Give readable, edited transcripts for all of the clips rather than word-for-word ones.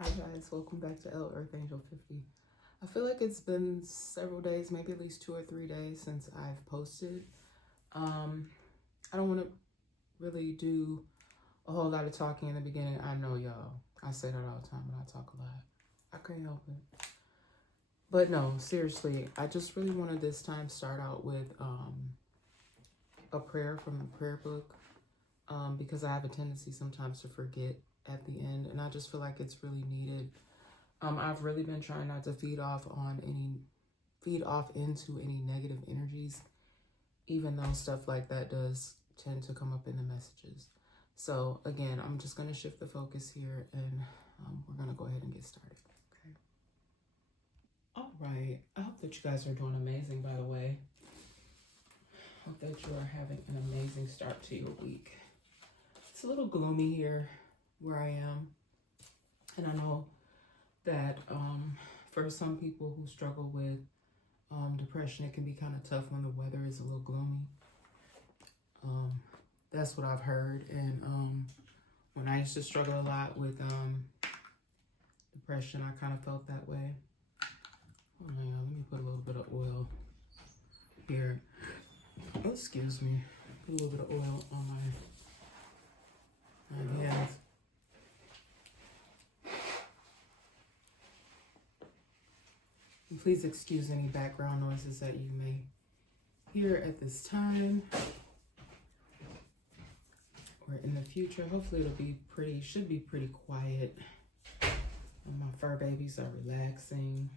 Hi guys, welcome back to L Earth Angel 50. I feel like it's been several days, maybe at least 2 or 3 days since I've posted. I don't want to really do a whole lot of talking in the beginning. I know y'all, I say that all the time, but I talk a lot. I can't help it. But no, seriously, I just really wanted this time start out with a prayer from the prayer book because I have a tendency sometimes to forget at the end, and I just feel like it's really needed. I've really been trying not to feed off into any negative energies, even though stuff like that does tend to come up in the messages. So again, I'm just going to shift the focus here, and we're going to go ahead and get started. Okay. All right. I hope that you guys are doing amazing, by the way. Hope that you are having an amazing start to your week. It's a little gloomy here where I am, and I know that for some people who struggle with depression, it can be kind of tough when the weather is a little gloomy. That's what I've heard. And when I used to struggle a lot with depression, I kind of felt that way. Oh my God, let me put a little bit of oil here. Oh, excuse me. Put a little bit of oil on my hands. And please excuse any background noises that you may hear at this time or in the future. Hopefully it'll should be pretty quiet. My fur babies are relaxing.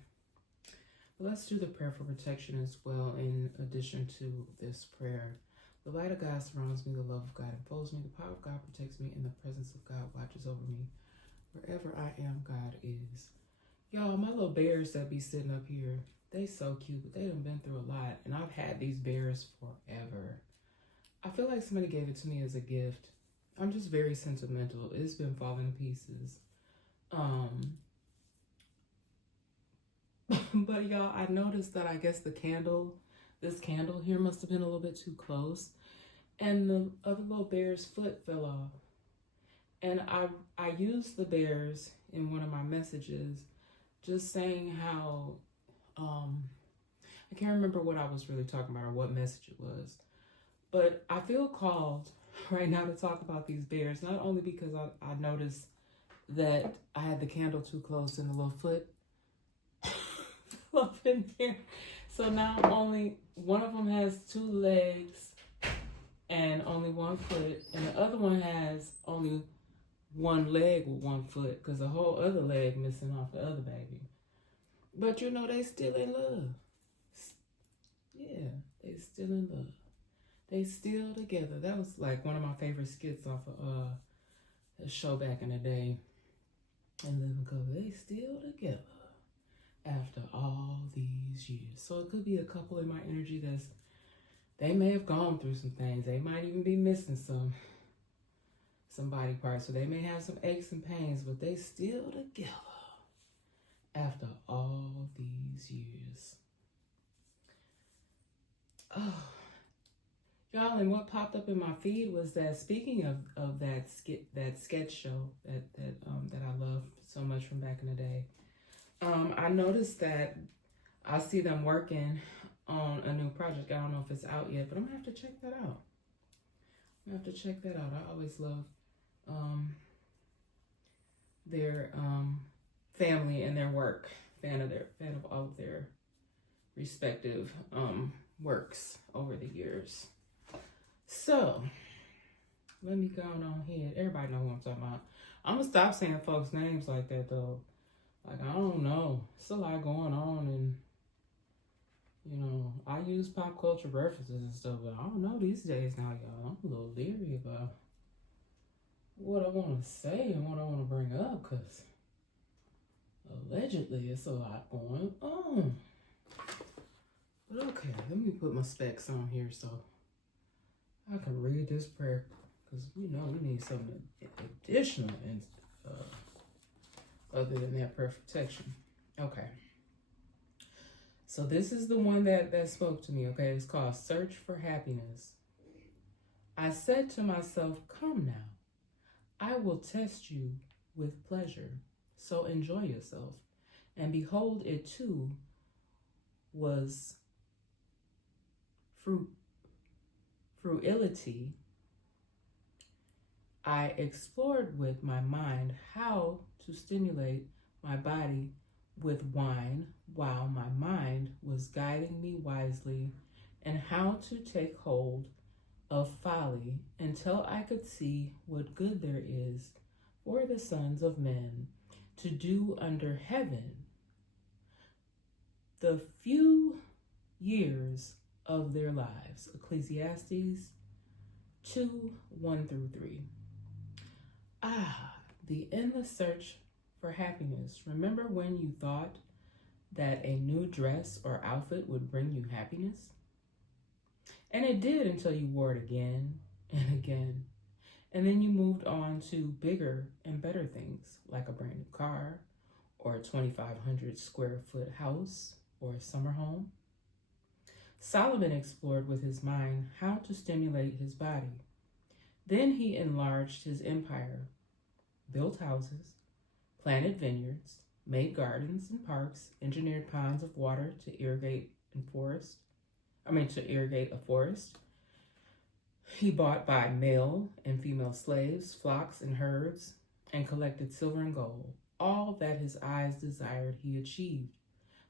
But let's do the prayer for protection as well, in addition to this prayer. The light of God surrounds me, the love of God enfolds me, the power of God protects me, and the presence of God watches over me. Wherever I am, God is. Y'all, my little bears that be sitting up here, they so cute, but they done been through a lot, and I've had these bears forever. I feel like somebody gave it to me as a gift. I'm just very sentimental. It's been falling to pieces. But y'all, I noticed that I guess this candle here must have been a little bit too close, and the other little bear's foot fell off. And I used the bears in one of my messages, just saying how, I can't remember what I was really talking about or what message it was, but I feel called right now to talk about these bears, not only because I noticed that I had the candle too close and the little foot up in there. So now only one of them has 2 legs and only 1 foot, and the other one has only 1 leg with 1 foot, because the whole other leg missing off the other baby. But you know, they still in love. Yeah, they still in love. They still together. That was like one of my favorite skits off of a show back in the day. And Living Color. They still together after all these years. So it could be a couple in my energy they may have gone through some things. They might even be missing some body parts, so they may have some aches and pains, but they still together after all these years. Oh, y'all, and what popped up in my feed was that, speaking of that sketch show that I love so much from back in the day, I noticed that I see them working on a new project. I don't know if it's out yet, but I'm gonna have to check that out. I always love their family and their work. Fan of all of their respective works over the years. So let me go on ahead. Everybody know who I'm talking about. I'm gonna stop saying folks' names like that though. Like, I don't know. It's a lot going on, and you know, I use pop culture references and stuff, but I don't know these days now, y'all. I'm a little leery about what I want to say and what I want to bring up, because allegedly it's a lot going on. But okay, let me put my specs on here so I can read this prayer, because you know we need something additional and other than that prayer protection. Okay. So this is the one that spoke to me, okay? It's called Search for Happiness. I said to myself, come now. I will test you with pleasure. So enjoy yourself. And behold, it too was frugality. I explored with my mind how to stimulate my body with wine while my mind was guiding me wisely, and how to take hold of folly until I could see what good there is for the sons of men to do under heaven the few years of their lives. Ecclesiastes 2:1-3. The endless search for happiness. Remember when you thought that a new dress or outfit would bring you happiness? And it did until you wore it again and again. And then you moved on to bigger and better things, like a brand new car, or a 2,500 square foot house, or a summer home. Solomon explored with his mind how to stimulate his body. Then he enlarged his empire, built houses, planted vineyards, made gardens and parks, engineered ponds of water to irrigate a forest. He bought by male and female slaves, flocks and herds, and collected silver and gold. All that his eyes desired he achieved.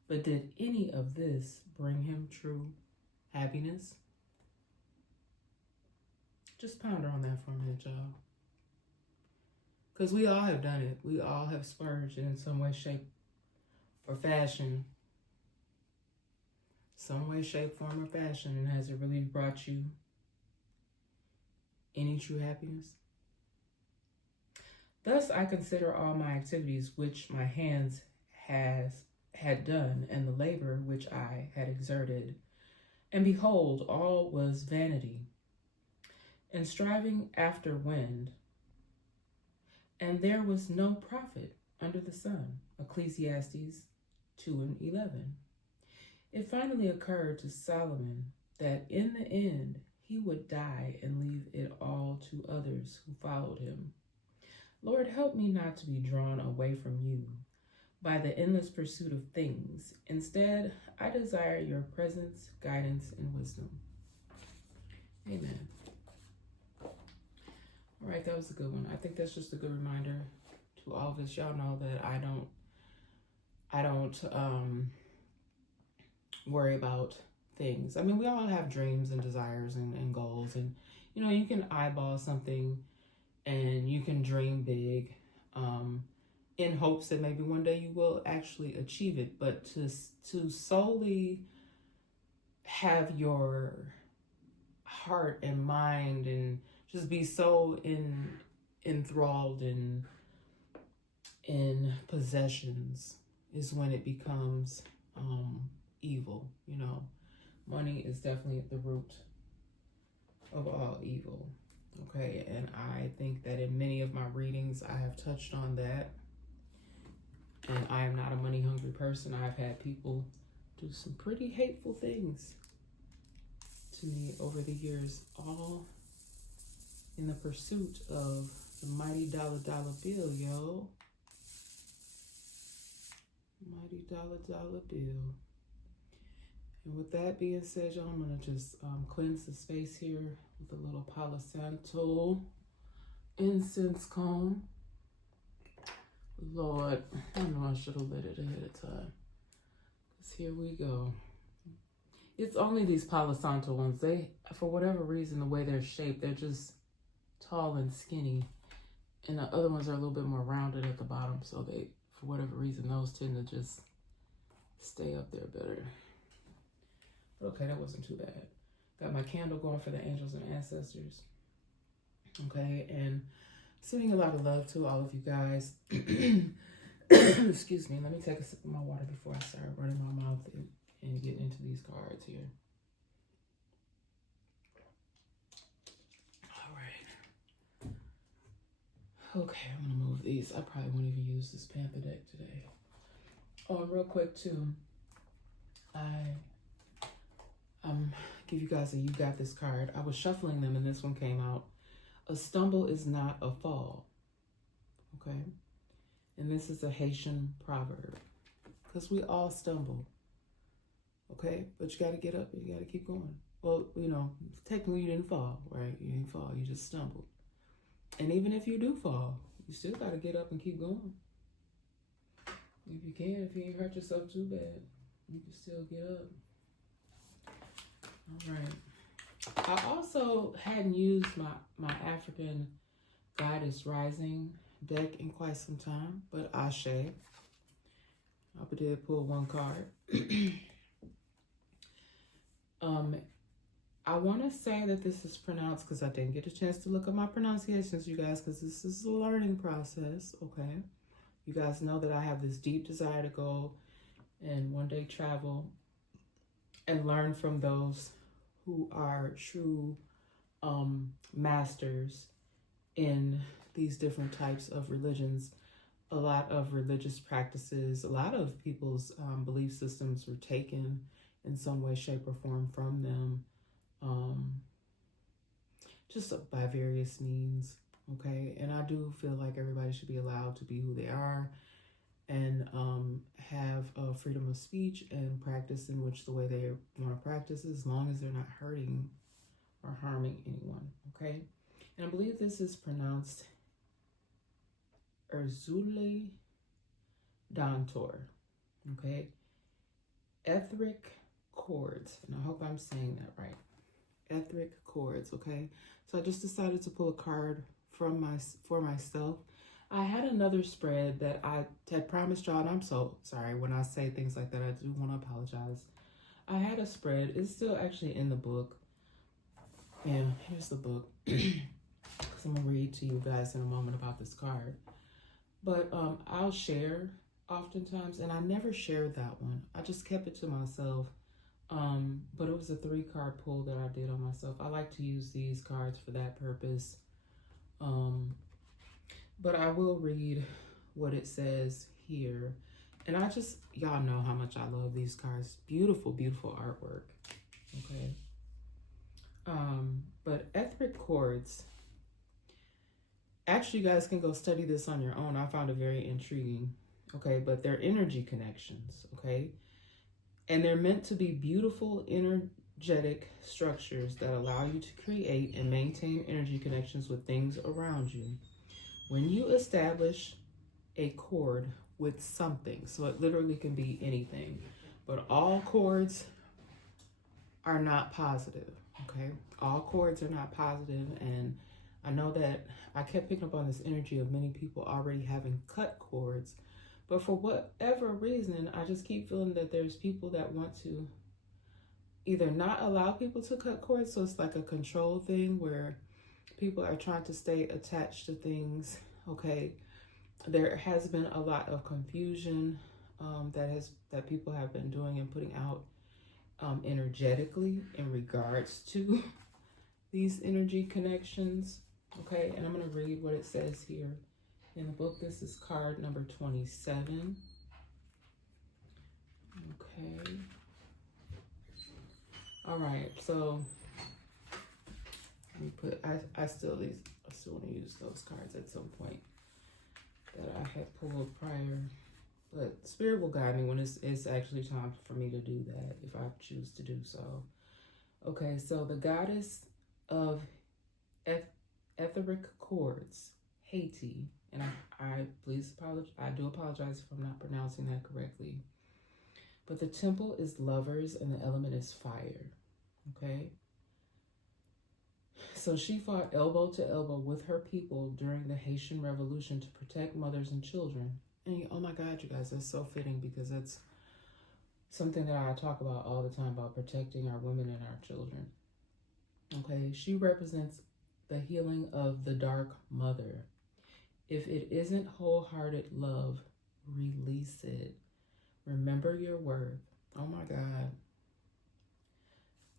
But did any of this bring him true happiness? Just ponder on that for a minute, y'all. Because we all have done it. We all have splurged in some way, shape, or fashion. Some way, shape, form, or fashion. And has it really brought you any true happiness? Thus, I consider all my activities which my hands had done, and the labor which I had exerted. And behold, all was vanity, and striving after wind, and there was no profit under the sun. Ecclesiastes 2:11. It finally occurred to Solomon that in the end he would die and leave it all to others who followed him. Lord, help me not to be drawn away from you by the endless pursuit of things. Instead, I desire your presence, guidance, and wisdom. Amen. All right, that was a good one. I think that's just a good reminder to all of us. Y'all know that I don't worry about things. I mean, we all have dreams and desires and goals, and you can eyeball something and you can dream big in hopes that maybe one day you will actually achieve it. But to solely have your heart and mind and just be so enthralled in possessions is when it becomes evil. Money is definitely at the root of all evil. Okay, and I think that in many of my readings I have touched on that. And I am not a money hungry person. I've had people do some pretty hateful things to me over the years, all in the pursuit of the mighty dollar bill, yo. Mighty dollar bill. And with that being said, y'all, I'm going to just cleanse the space here with a little Palo Santo incense comb. Lord, I know I should have lit it ahead of time. Because here we go. It's only these Palo Santo ones. They, for whatever reason, the way they're shaped, they're just tall and skinny. And the other ones are a little bit more rounded at the bottom. So they, for whatever reason, those tend to just stay up there better. Okay, that wasn't too bad. Got my candle going for the angels and ancestors. Okay, and sending a lot of love to all of you guys. Excuse me. Let me take a sip of my water before I start running my mouth and get into these cards here. All right. Okay, I'm going to move these. I probably won't even use this Panther deck today. Oh, and real quick, too. Give you guys a You Got This card. I was shuffling them and this one came out. A stumble is not a fall. Okay? And this is a Haitian proverb. Because we all stumble. Okay? But you got to get up and you got to keep going. Well, you know, technically you didn't fall, right? You didn't fall. You just stumbled. And even if you do fall, you still got to get up and keep going. If you can, if you ain't hurt yourself too bad, you can still get up. All right. I also hadn't used my African Goddess Rising deck in quite some time, but Ashe. I did pull one card. I want to say that this is pronounced, because I didn't get a chance to look at my pronunciations, you guys, because this is a learning process, okay? You guys know that I have this deep desire to go and one day travel and learn from those who are true masters in these different types of religions. A lot of religious practices, a lot of people's belief systems were taken in some way, shape, or form from them, just by various means, okay? And I do feel like everybody should be allowed to be who they are and have freedom of speech and practice in which the way they want to practice, as long as they're not hurting or harming anyone, okay? And I believe this is pronounced Erzule Dantor, okay? Etheric Cords, and I hope I'm saying that right. Etheric Cords, okay? So I just decided to pull a card for myself. I had another spread that I had promised y'all, and I'm so sorry when I say things like that. I do want to apologize. I had a spread. It's still actually in the book. Yeah, here's the book. Because I'm going to read to you guys in a moment about this card. But I'll share oftentimes, and I never shared that one. I just kept it to myself. But it was a 3-card pull that I did on myself. I like to use these cards for that purpose. But I will read what it says here. And y'all know how much I love these cards. Beautiful, beautiful artwork. Okay. But Etheric Cords, actually, you guys can go study this on your own. I found it very intriguing. Okay, but they're energy connections. Okay. And they're meant to be beautiful, energetic structures that allow you to create and maintain energy connections with things around you. When you establish a cord with something, so it literally can be anything, but all cords are not positive, okay? All cords are not positive, and I know that I kept picking up on this energy of many people already having cut cords, but for whatever reason, I just keep feeling that there's people that want to either not allow people to cut cords, so it's like a control thing where people are trying to stay attached to things, okay? There has been a lot of confusion that people have been doing and putting out energetically in regards to these energy connections, okay? And I'm going to read what it says here in the book. This is card number 27. Okay. All right, so I still want to use those cards at some point that I had pulled prior, but Spirit will guide me when it's actually time for me to do that, if I choose to do so. Okay, so the goddess of Etheric Cords, Haiti, and I do apologize if I'm not pronouncing that correctly, but the temple is lovers and the element is fire, okay? So she fought elbow to elbow with her people during the Haitian Revolution to protect mothers and children. And oh my God, you guys, that's so fitting, because that's something that I talk about all the time, about protecting our women and our children. Okay, she represents the healing of the dark mother. If it isn't wholehearted love, release it. Remember your worth. Oh my God.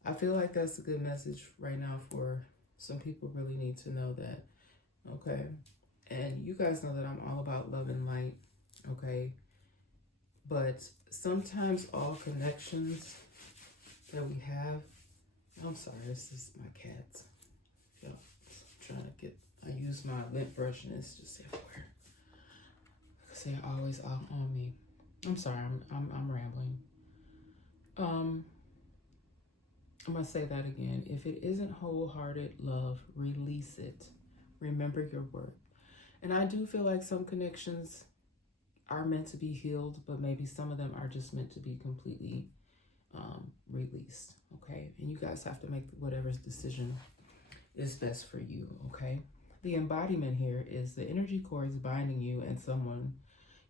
I feel like that's a good message right now for some people really need to know that, okay? And you guys know that I'm all about love and light, okay? But sometimes all connections that we have, I'm sorry, this is my cat. Yeah, I use my lint brush and it's just everywhere. Because say always out on me. I'm sorry, I'm rambling. I'm gonna say that again. If it isn't wholehearted love, release it. Remember your worth. And I do feel like some connections are meant to be healed, but maybe some of them are just meant to be completely released. Okay, and you guys have to make whatever decision is best for you. Okay. The embodiment here is the energy cords binding you and someone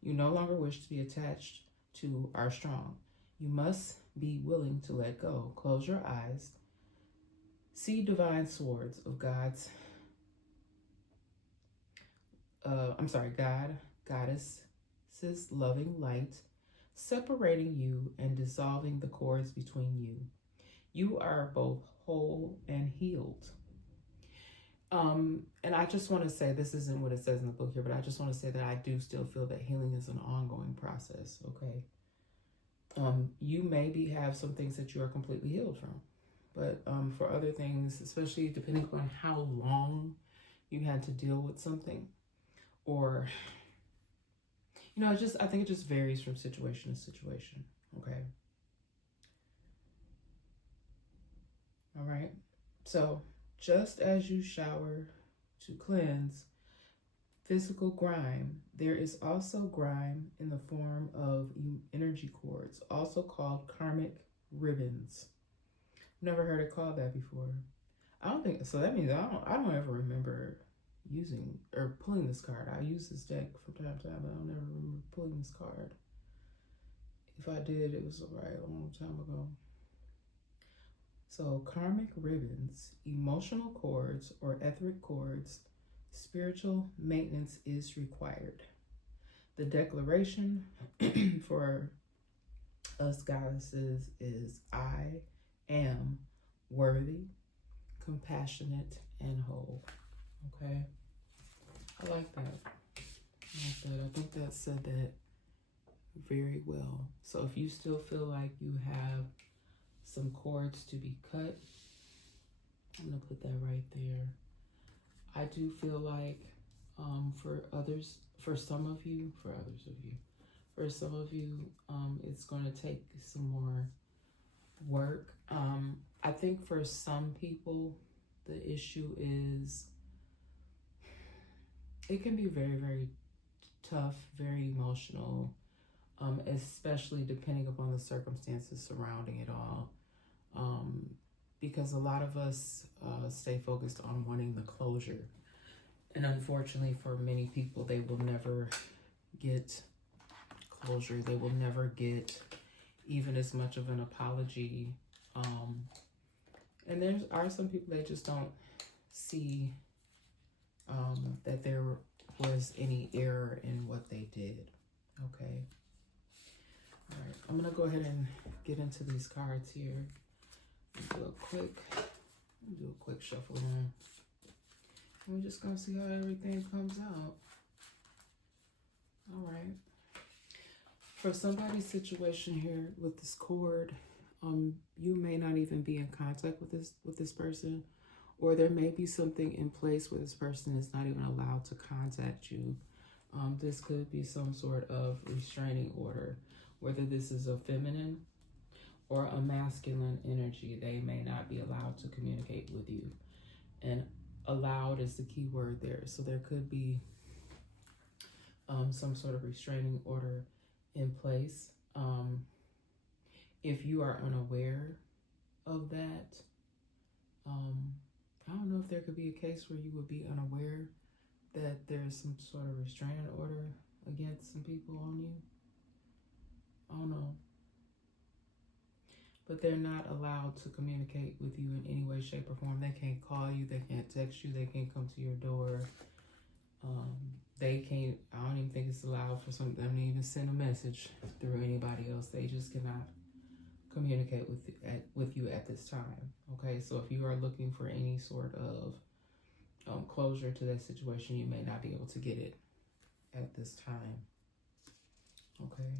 you no longer wish to be attached to are strong. You must be willing to let go. Close your eyes. See divine swords of God's, God, Goddess's loving light, separating you and dissolving the cords between you. You are both whole and healed. And I just want to say, this isn't what it says in the book here, but I just want to say that I do still feel that healing is an ongoing process, okay? You maybe have some things that you are completely healed from, but for other things, especially depending upon how long you had to deal with something, or, you know, I think it just varies from situation to situation, okay? All right, so just as you shower to cleanse physical grime, there is also grime in the form of energy cords, also called karmic ribbons. Never heard it called that before. I don't think so. That means I don't ever remember using or pulling this card. I use this deck from time to time, but I don't never remember pulling this card. If I did, it was a long time ago. So karmic ribbons, emotional cords, or etheric cords, spiritual maintenance is required. The declaration for us goddesses is I am worthy, compassionate, and whole. Okay? I like that. I think that said that very well. So if you still feel like you have some cords to be cut, I'm gonna put that right there. I do feel like for some of you, it's gonna take some more work. I think for some people, the issue is it can be very, very tough, very emotional, especially depending upon the circumstances surrounding it all. Because a lot of us stay focused on wanting the closure. And unfortunately for many people, they will never get closure. They will never get even as much of an apology. And there are some people that just don't see that there was any error in what they did. Okay. All right. I'm going to go ahead and get into these cards here. Do a quick shuffle on. And we're just gonna see how everything comes out. All right. For somebody's situation here with this cord, you may not even be in contact with this person, or there may be something in place where this person is not even allowed to contact you. This could be some sort of restraining order, whether this is a feminine or a masculine energy. They may not be allowed to communicate with you. And allowed is the key word there. So there could be some sort of restraining order in place. If you are unaware of that, I don't know if there could be a case where you would be unaware that there's some sort of restraining order against some people on you. I don't know. But they're not allowed to communicate with you in any way, shape, or form. They can't call you. They can't text you. They can't come to your door. They can't, I don't even think it's allowed for them to even send a message through anybody else. They just cannot communicate with you at this time. Okay, so if you are looking for any sort of closure to that situation, you may not be able to get it at this time. Okay.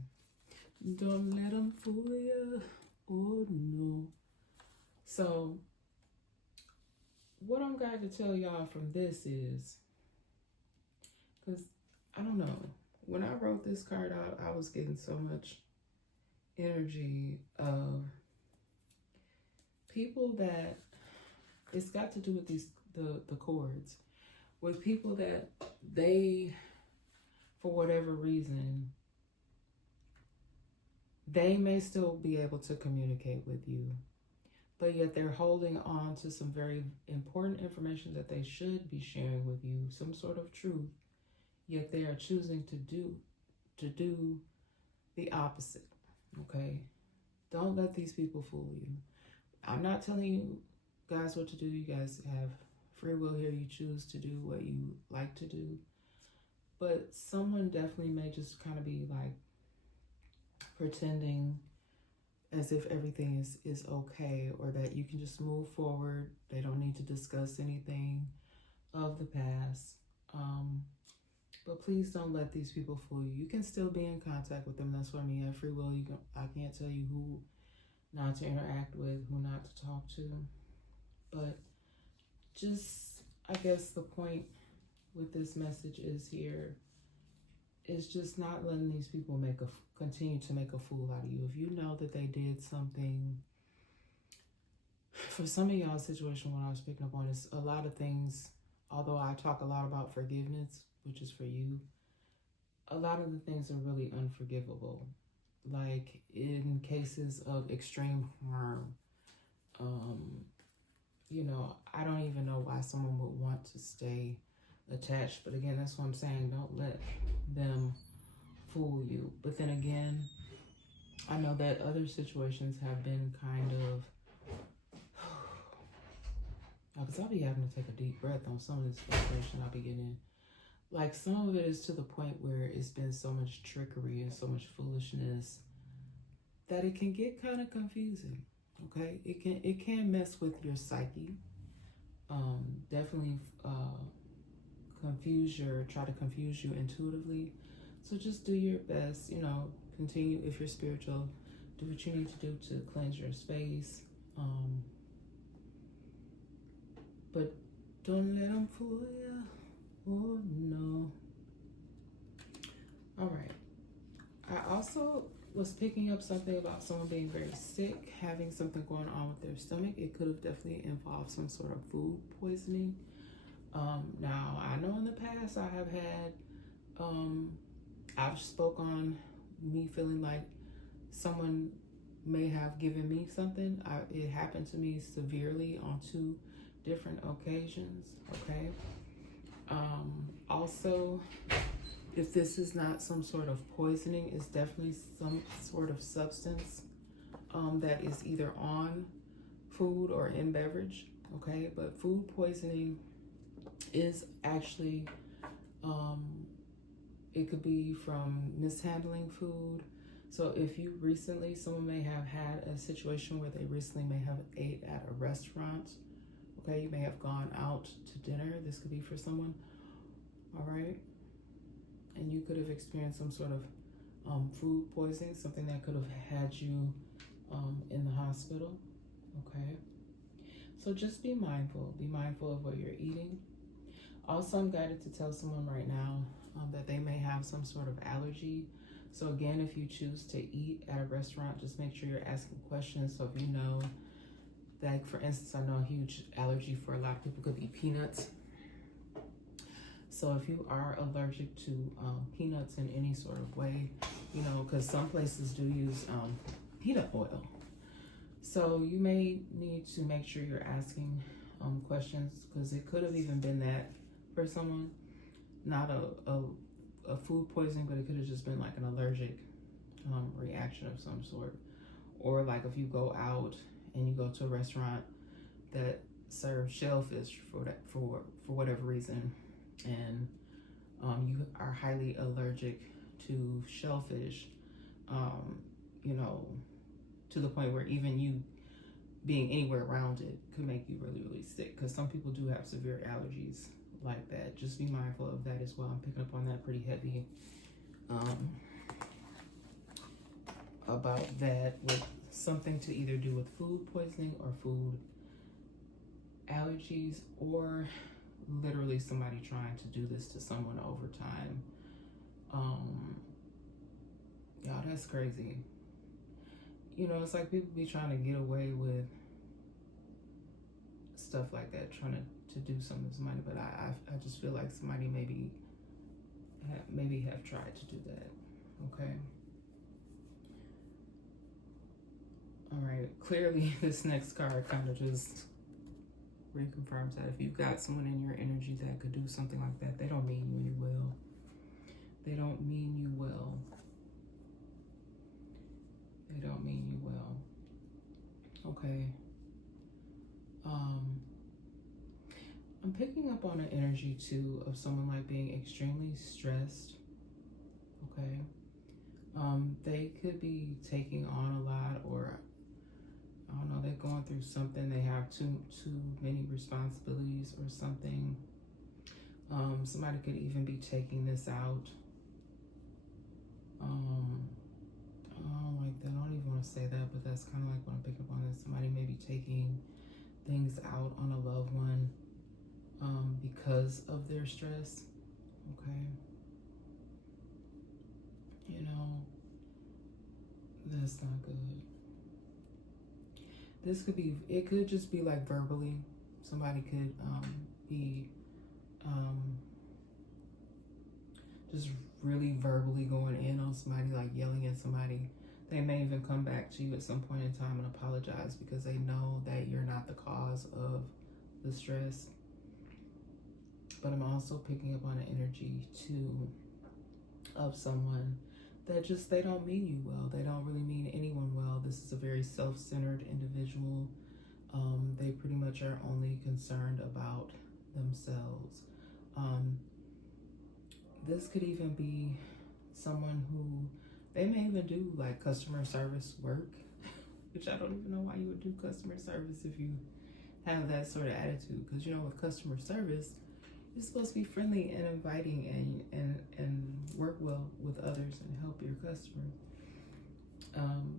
Don't let them fool you. Oh no. So what I'm going to tell y'all from this is, because I don't know, when I wrote this card out, I was getting so much energy of people that it's got to do with the cords, with people that they, for whatever reason, they may still be able to communicate with you, but yet they're holding on to some very important information that they should be sharing with you, some sort of truth, yet they are choosing to do the opposite. Okay? Don't let these people fool you. I'm not telling you guys what to do. You guys have free will here. You choose to do what you like to do. But someone definitely may just kind of be like pretending as if everything is okay, or that you can just move forward. They don't need to discuss anything of the past. But please don't let these people fool you. You can still be in contact with them. That's what I mean. At free will, I can't tell you who not to interact with, who not to talk to. But just, I guess the point with this message is just not letting these people continue to make a fool out of you. If you know that they did something, for some of y'all situation, what I was picking up on is a lot of things, although I talk a lot about forgiveness, which is for you, a lot of the things are really unforgivable. Like in cases of extreme harm, I don't even know why someone would want to stay attached. But again, that's what I'm saying. Don't let them fool you. But then again, I know that other situations have been kind of, because I'll be having to take a deep breath on some of this information I'll be getting. Like some of it is to the point where it's been so much trickery and so much foolishness that it can get kind of confusing. Okay, it can mess with your psyche. Definitely try to confuse you intuitively. So just do your best. Continue, if you're spiritual, do what you need to do to cleanse your space. But don't let them fool you. Oh no. All right. I also was picking up something about someone being very sick, having something going on with their stomach. It could have definitely involved some sort of food poisoning. Now, I know in the past I have had, I've spoke on me feeling like someone may have given me something. It happened to me severely on 2 different occasions, okay? Also, if this is not some sort of poisoning, it's definitely some sort of substance that is either on food or in beverage, okay? But food poisoning is actually, it could be from mishandling food. So if someone may have had a situation where they recently may have ate at a restaurant, okay? You may have gone out to dinner. This could be for someone, all right? And you could have experienced some sort of food poisoning, something that could have had you in the hospital, okay? So just be mindful. Be mindful of what you're eating. Also, I'm guided to tell someone right now that they may have some sort of allergy. So again, if you choose to eat at a restaurant, just make sure you're asking questions. So if you know, like for instance, I know a huge allergy for a lot of people could be peanuts. So if you are allergic to peanuts in any sort of way, because some places do use peanut oil. So you may need to make sure you're asking questions, because it could have even been that for someone, not a food poisoning, but it could have just been like an allergic reaction of some sort. Or like if you go out and you go to a restaurant that serves shellfish for whatever reason, and you are highly allergic to shellfish, to the point where even you being anywhere around it could make you really, really sick, because some people do have severe allergies like that. Just be mindful of that as well. I'm picking up on that pretty heavy about that, with something to either do with food poisoning or food allergies, or literally somebody trying to do this to someone over time. Y'all, that's crazy. You know, it's like people be trying to get away with stuff like that, trying to do some of this money, but I just feel like somebody maybe have tried to do that. Okay. All right. Clearly, this next card kind of just reconfirms that if you've got someone in your energy that could do something like that, they don't mean you any well. They don't mean you well. They don't mean you well. Okay. I'm picking up on an energy too of someone like being extremely stressed. Okay. They could be taking on a lot, or I don't know, they're going through something. They have too many responsibilities or something. Somebody could even be taking this out. I don't like that. I don't even want to say that, but that's kind of like what I'm picking up on. That somebody may be taking things out on a loved one because of their stress. Okay. You know, that's not good. This could be, it could just be like verbally. Somebody could be just really verbally going in on somebody, like yelling at somebody. They may even come back to you at some point in time and apologize because they know that you're not the cause of the stress. But I'm also picking up on an energy too of someone that just, they don't mean you well. They don't really mean anyone well. This is a very self-centered individual. They pretty much are only concerned about themselves. This could even be someone who, they may even do like customer service work, which I don't even know why you would do customer service if you have that sort of attitude. Because, you know, with customer service, you're supposed to be friendly and inviting and work well with others and help your customers.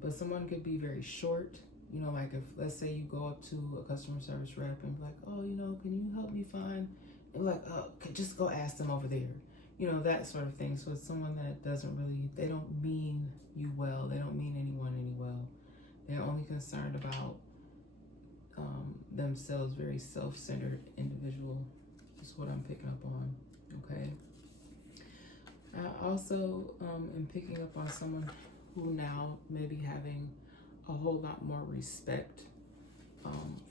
But someone could be very short. You know, like if, let's say you go up to a customer service rep and be like, oh, you know, can you help me find? And like, oh, just go ask them over there. You know, that sort of thing. So it's someone that doesn't really, they don't mean you well. They don't mean anyone any well. They're only concerned about themselves, very self-centered individual. That's what I'm picking up on, okay? I also am picking up on someone who now may be having a whole lot more respect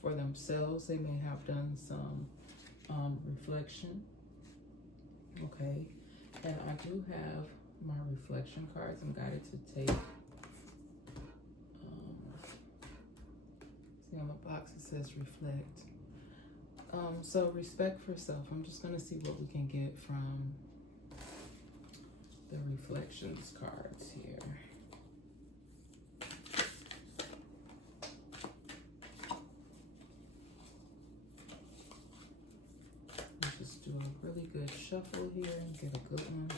for themselves. They may have done some reflection, okay? And I do have my reflection cards I'm guided to take. See on the box it says reflect. So respect for self. I'm just going to see what we can get from the reflections cards here. Let's just do a really good shuffle here and get a good one.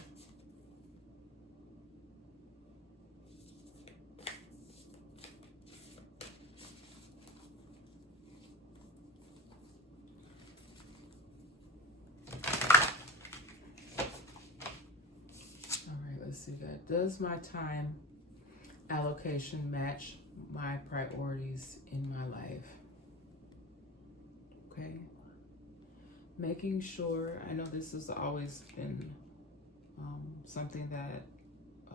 See that. Does my time allocation match my priorities in my life? Okay. Making sure, I know this has always been something that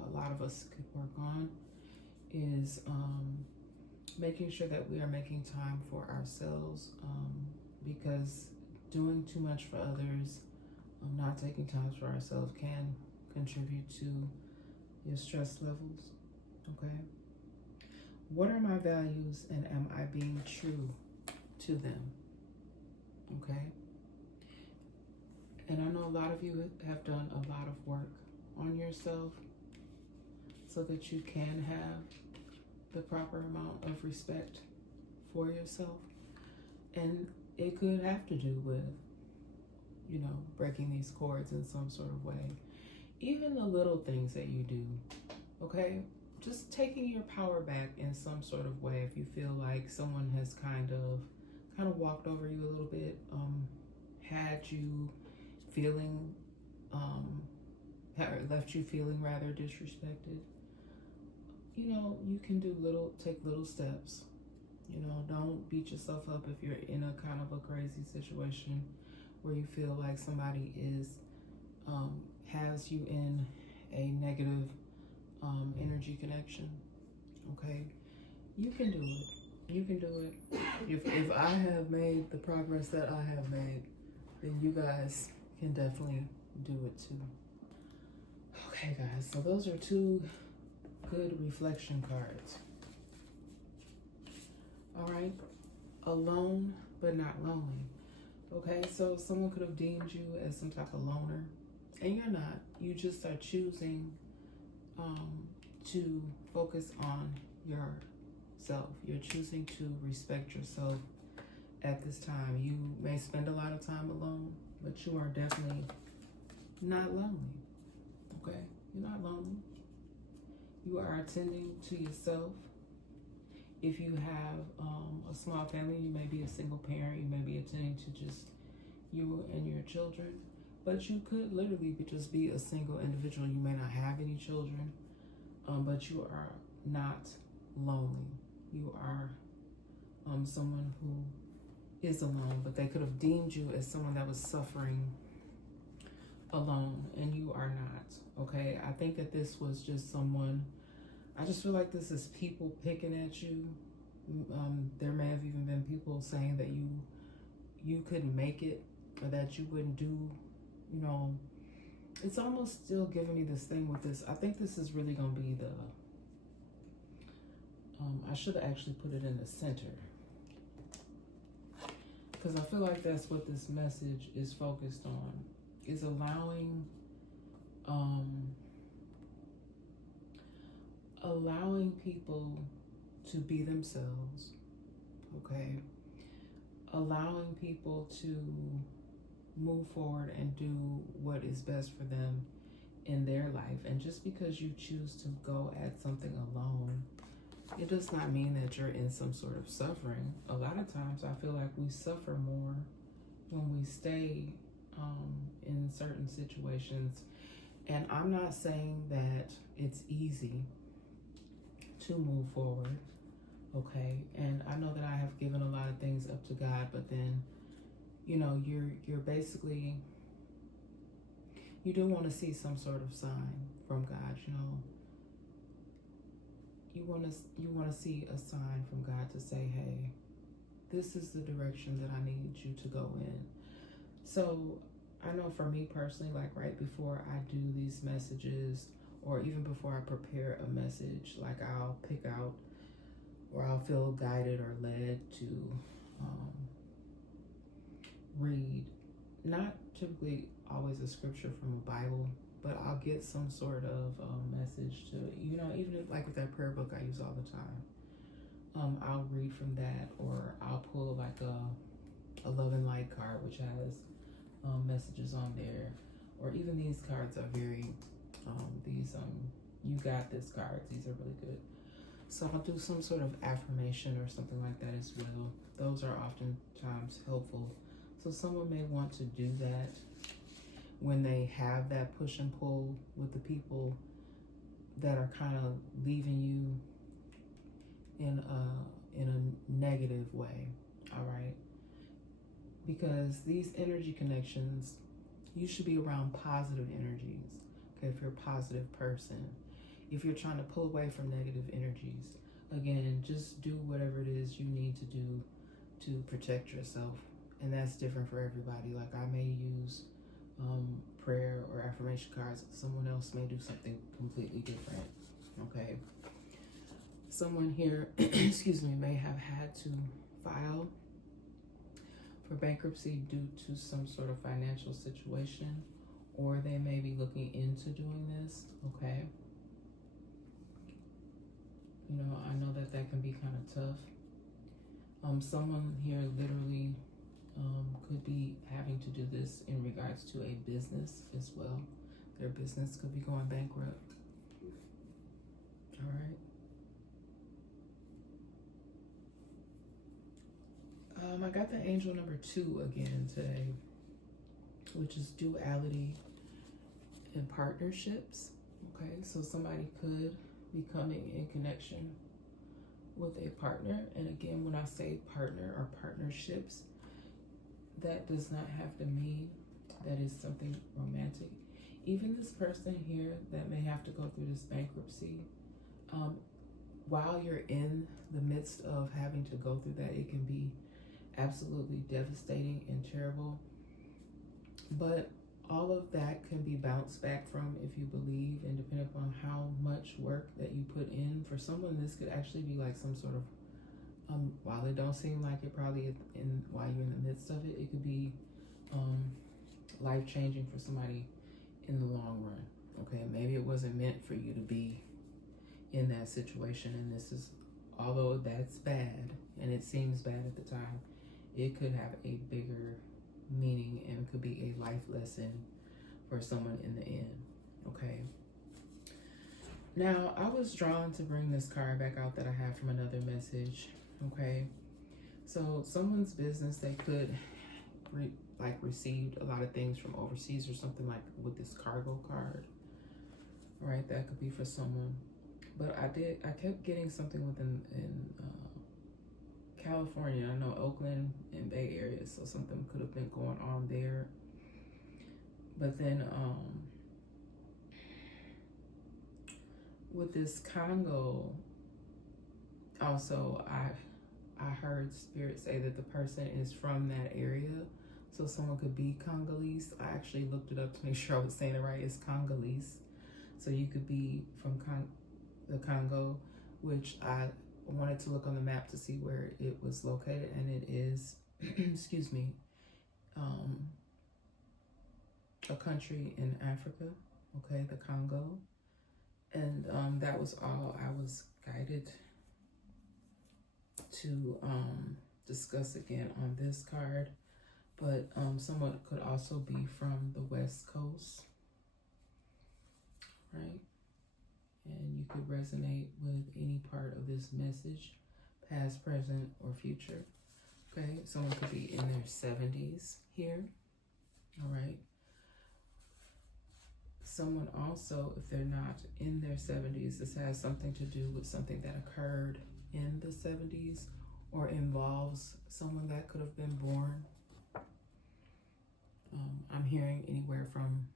a lot of us could work on, is making sure that we are making time for ourselves, because doing too much for others, not taking time for ourselves can contribute to your stress levels, okay? What are my values and am I being true to them, okay? And I know a lot of you have done a lot of work on yourself so that you can have the proper amount of respect for yourself. And it could have to do with, you know, breaking these cords in some sort of way. Even the little things that you do, okay? Just taking your power back in some sort of way if you feel like someone has kind of walked over you a little bit, had you feeling left you feeling rather disrespected, you know, you can take little steps. You know, don't beat yourself up if you're in a kind of a crazy situation where you feel like somebody has you in a negative energy connection. Okay, you can do it. You can do it. If I have made the progress that I have made, then you guys can definitely do it too. Okay, guys, so those are 2 good reflection cards. All right, alone but not lonely. Okay, so someone could have deemed you as some type of loner, and you're not. You just are choosing to focus on yourself. You're choosing to respect yourself at this time. You may spend a lot of time alone, but you are definitely not lonely. Okay, you're not lonely. You are attending to yourself. If you have a small family, you may be a single parent, you may be attending to just you and your children, but you could literally just be a single individual. You may not have any children, but you are not lonely. You are someone who is alone, but they could have deemed you as someone that was suffering alone, and you are not. Okay, I think that this was just someone, I just feel like this is people picking at you. There may have even been people saying that you couldn't make it, or that you wouldn't do, you know, it's almost still giving me this thing with this. I think this is really going to be the, I should have actually put it in the center, because I feel like that's what this message is focused on, is allowing people to be themselves, okay? Allowing people to move forward and do what is best for them in their life. And just because you choose to go at something alone, it does not mean that you're in some sort of suffering. A lot of times I feel like we suffer more when we stay in certain situations. And I'm not saying that it's easy to move forward, okay? And I know that I have given a lot of things up to God, but then, you know, you're basically, you do want to see some sort of sign from God, you know. You want to see a sign from God to say, hey, this is the direction that I need you to go in. So I know for me personally, like right before I do these messages, or even before I prepare a message, like I'll pick out, or I'll feel guided or led to read, not typically always a scripture from a Bible, but I'll get some sort of message to, you know, even if, like with that prayer book I use all the time, I'll read from that, or I'll pull like a love and light card, which has messages on there, or even these cards are very, you got this cards, these are really good. So I'll do some sort of affirmation or something like that as well. Those are oftentimes helpful. So someone may want to do that when they have that push and pull with the people that are kind of leaving you in a negative way, all right? Because these energy connections, you should be around positive energies, okay, if you're a positive person. If you're trying to pull away from negative energies, again, just do whatever it is you need to do to protect yourself. And that's different for everybody. Like I may use prayer or affirmation cards. Someone else may do something completely different, okay? Someone here, excuse me, may have had to file for bankruptcy due to some sort of financial situation, or they may be looking into doing this, okay? You know, I know that can be kind of tough. Someone here literally could be having to do this in regards to a business as well. Their business could be going bankrupt. All right. I got the angel number 2 again today, which is duality in partnerships. Okay, so somebody could be coming in connection with a partner. And again, when I say partner or partnerships, that does not have to mean that is something romantic. Even this person here that may have to go through this bankruptcy, while you're in the midst of having to go through that, it can be absolutely devastating and terrible. But all of that can be bounced back from if you believe, and depending upon how much work that you put in. For someone, this could actually be like some sort of, while it don't seem like it probably while you're in the midst of it, it could be life-changing for somebody in the long run. Okay, maybe it wasn't meant for you to be in that situation, and this is, although that's bad and it seems bad at the time, it could have a bigger meaning and could be a life lesson for someone in the end. Okay, now I was drawn to bring this card back out that I have from another message. Okay, so someone's business, they could received a lot of things from overseas or something, like with this cargo card. All right, that could be for someone. But I kept getting something in California. I know Oakland and Bay Area, so something could have been going on there. But then with this Congo, also I heard Spirit say that the person is from that area. So someone could be Congolese. I actually looked it up to make sure I was saying it right. It's Congolese. So you could be from the Congo, which I wanted to look on the map to see where it was located, and it is, excuse me, a country in Africa, okay, the Congo. And that was all I was guided to discuss again on this card. But someone could also be from the West Coast, right? And you could resonate with any part of this message, past, present, or future. Okay, someone could be in their 70s here, all right? Someone also, if they're not in their 70s, this has something to do with something that occurred in the 70s or involves someone that could have been born. I'm hearing anywhere from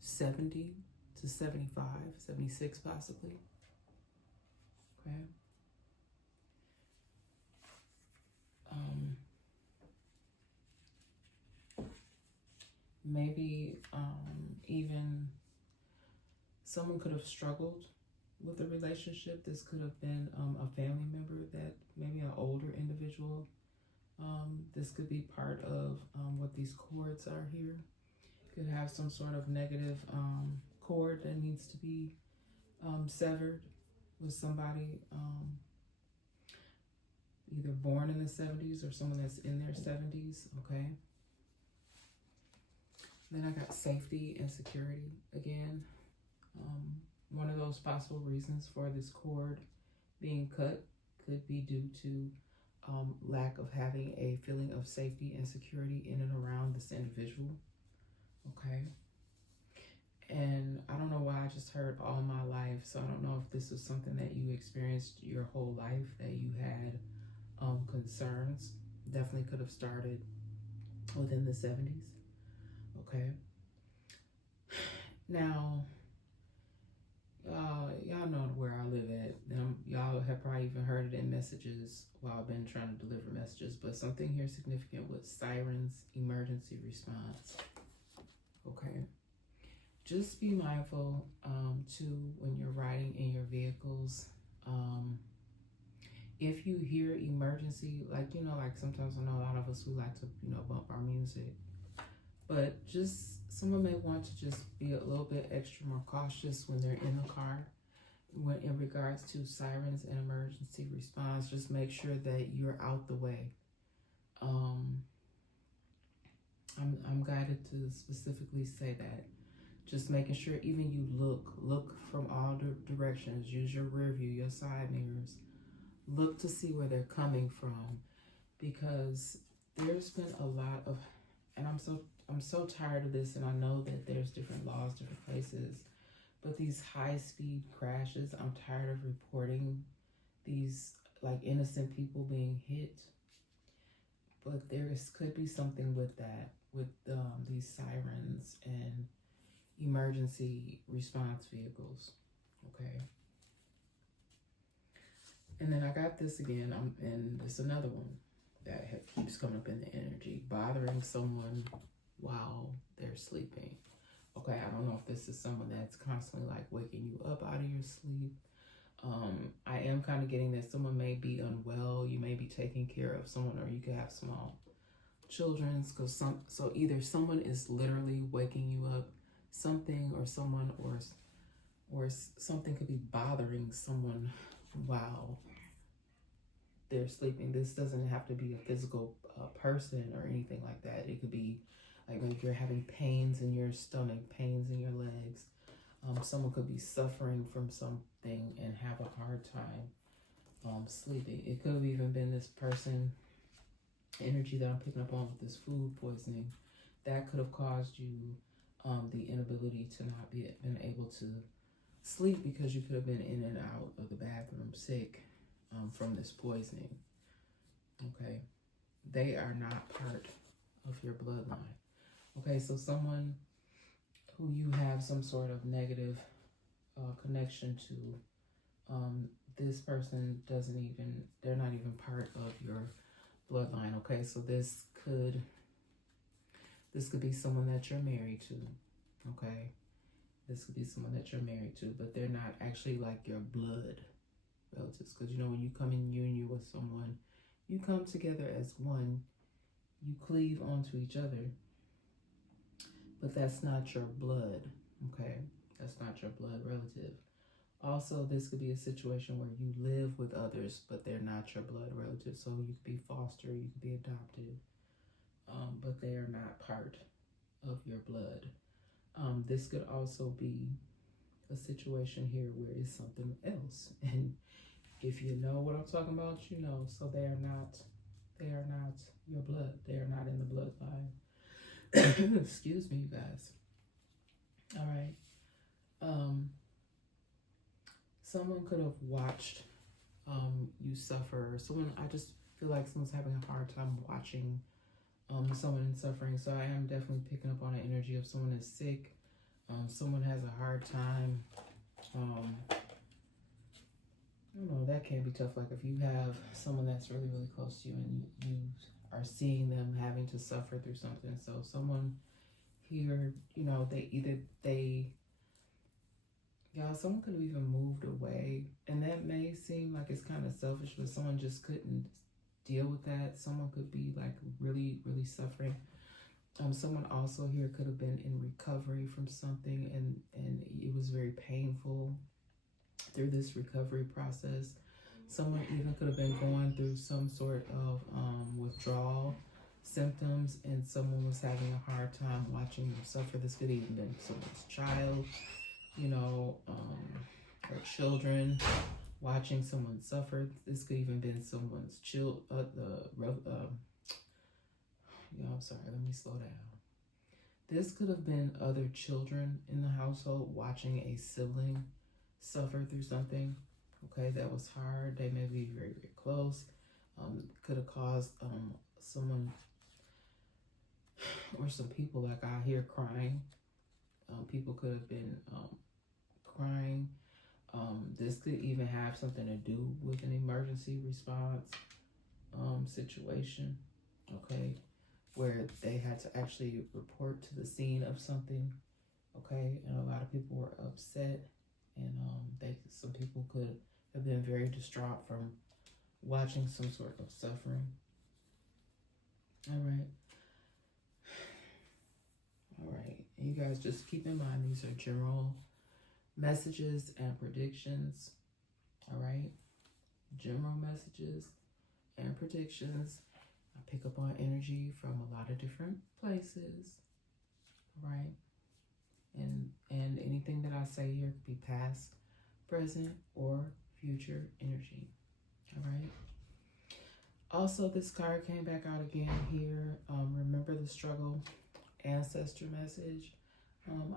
70 to 75, 76 possibly. Okay. Maybe even someone could have struggled with a relationship. This could have been a family member, that maybe an older individual. This could be part of what these cords are here. Could have some sort of negative cord that needs to be severed with somebody either born in the 70s or someone that's in their 70s, okay? Then I got safety and security again. One of those possible reasons for this cord being cut could be due to lack of having a feeling of safety and security in and around this individual, okay? And I don't know why I just heard all my life, so I don't know if this was something that you experienced your whole life, that you had concerns. Definitely could have started within the 70s, okay? Now, y'all know where I live at. Y'all have probably even heard it in messages while I've been trying to deliver messages, but something here significant with sirens, emergency response, okay? Just be mindful, too, when you're riding in your vehicles. If you hear emergency, like sometimes I know a lot of us, we like to, bump our music. But just, someone may want to just be a little bit extra more cautious when they're in the car. When in regards to sirens and emergency response, just make sure that you're out the way. I'm guided to specifically say that. Just making sure even you look from all directions. Use your rear view, your side mirrors. Look to see where they're coming from, because there's been a lot of and I'm so tired of this, and I know that there's different laws, different places, but these high-speed crashes, I'm tired of reporting these like innocent people being hit. But could be something with that, with these sirens and emergency response vehicles. Okay. And then I got this again, and there's another one that keeps coming up in the energy, bothering someone while they're sleeping. Okay, I don't know if this is someone that's constantly like waking you up out of your sleep. I am kind of getting that someone may be unwell. You may be taking care of someone, or you could have small children. So either someone is literally waking you up, something or someone, or something could be bothering someone while they're sleeping. This doesn't have to be a physical person or anything like that. It could be like maybe you're having pains in your stomach, pains in your legs. Someone could be suffering from something and have a hard time sleeping. It could have even been this person energy that I'm picking up on with this food poisoning that could have caused you the inability to not been able to sleep because you could have been in and out of the bathroom sick from this poisoning. Okay, they are not part of your bloodline. Okay, so someone who you have some sort of negative connection to, this person they're not even part of your bloodline. Okay, so this could be someone that you're married to. Okay, this could be someone that you're married to, but they're not actually like your blood relatives, because you know when you come in union with someone, you come together as one, you cleave onto each other, but that's not your blood. Okay, that's not your blood relative. Also, this could be a situation where you live with others, but they're not your blood relative. So you could be foster, you could be adopted, but they are not part of your blood. This could also be a situation here where it's something else. And if you know what I'm talking about, you know, so they are not your blood. They are not in the bloodline. Excuse me, you guys. All right. Someone could have watched you suffer. I just feel like someone's having a hard time watching someone suffering. So I am definitely picking up on the energy of someone is sick. Someone has a hard time. I don't know, that can be tough. Like if you have someone that's really, really close to you and you are seeing them having to suffer through something. So someone here, you know, someone could have even moved away, and that may seem like it's kind of selfish, but someone just couldn't deal with that. Someone could be like really, really suffering. Someone also here could have been in recovery from something, and it was very painful through this recovery process. Someone even could have been going through some sort of withdrawal symptoms, and someone was having a hard time watching them suffer. This could even been someone's child, you know, or children watching someone suffer. This could even been someone's I'm sorry, let me slow down. This could have been other children in the household watching a sibling suffer through something, okay, that was hard. They may be very, very close. Could have caused someone or some people, like I hear crying. People could have been crying. This could even have something to do with an emergency response situation, okay, where they had to actually report to the scene of something, okay, and a lot of people were upset, and some people could have been very distraught from watching some sort of suffering. All right, and you guys just keep in mind these are general messages and predictions. All right, general messages and predictions. I pick up on energy from a lot of different places. All right, and anything that I say here could be past, present, or future energy. All right. Also, this card came back out again here. Remember the struggle, ancestor message.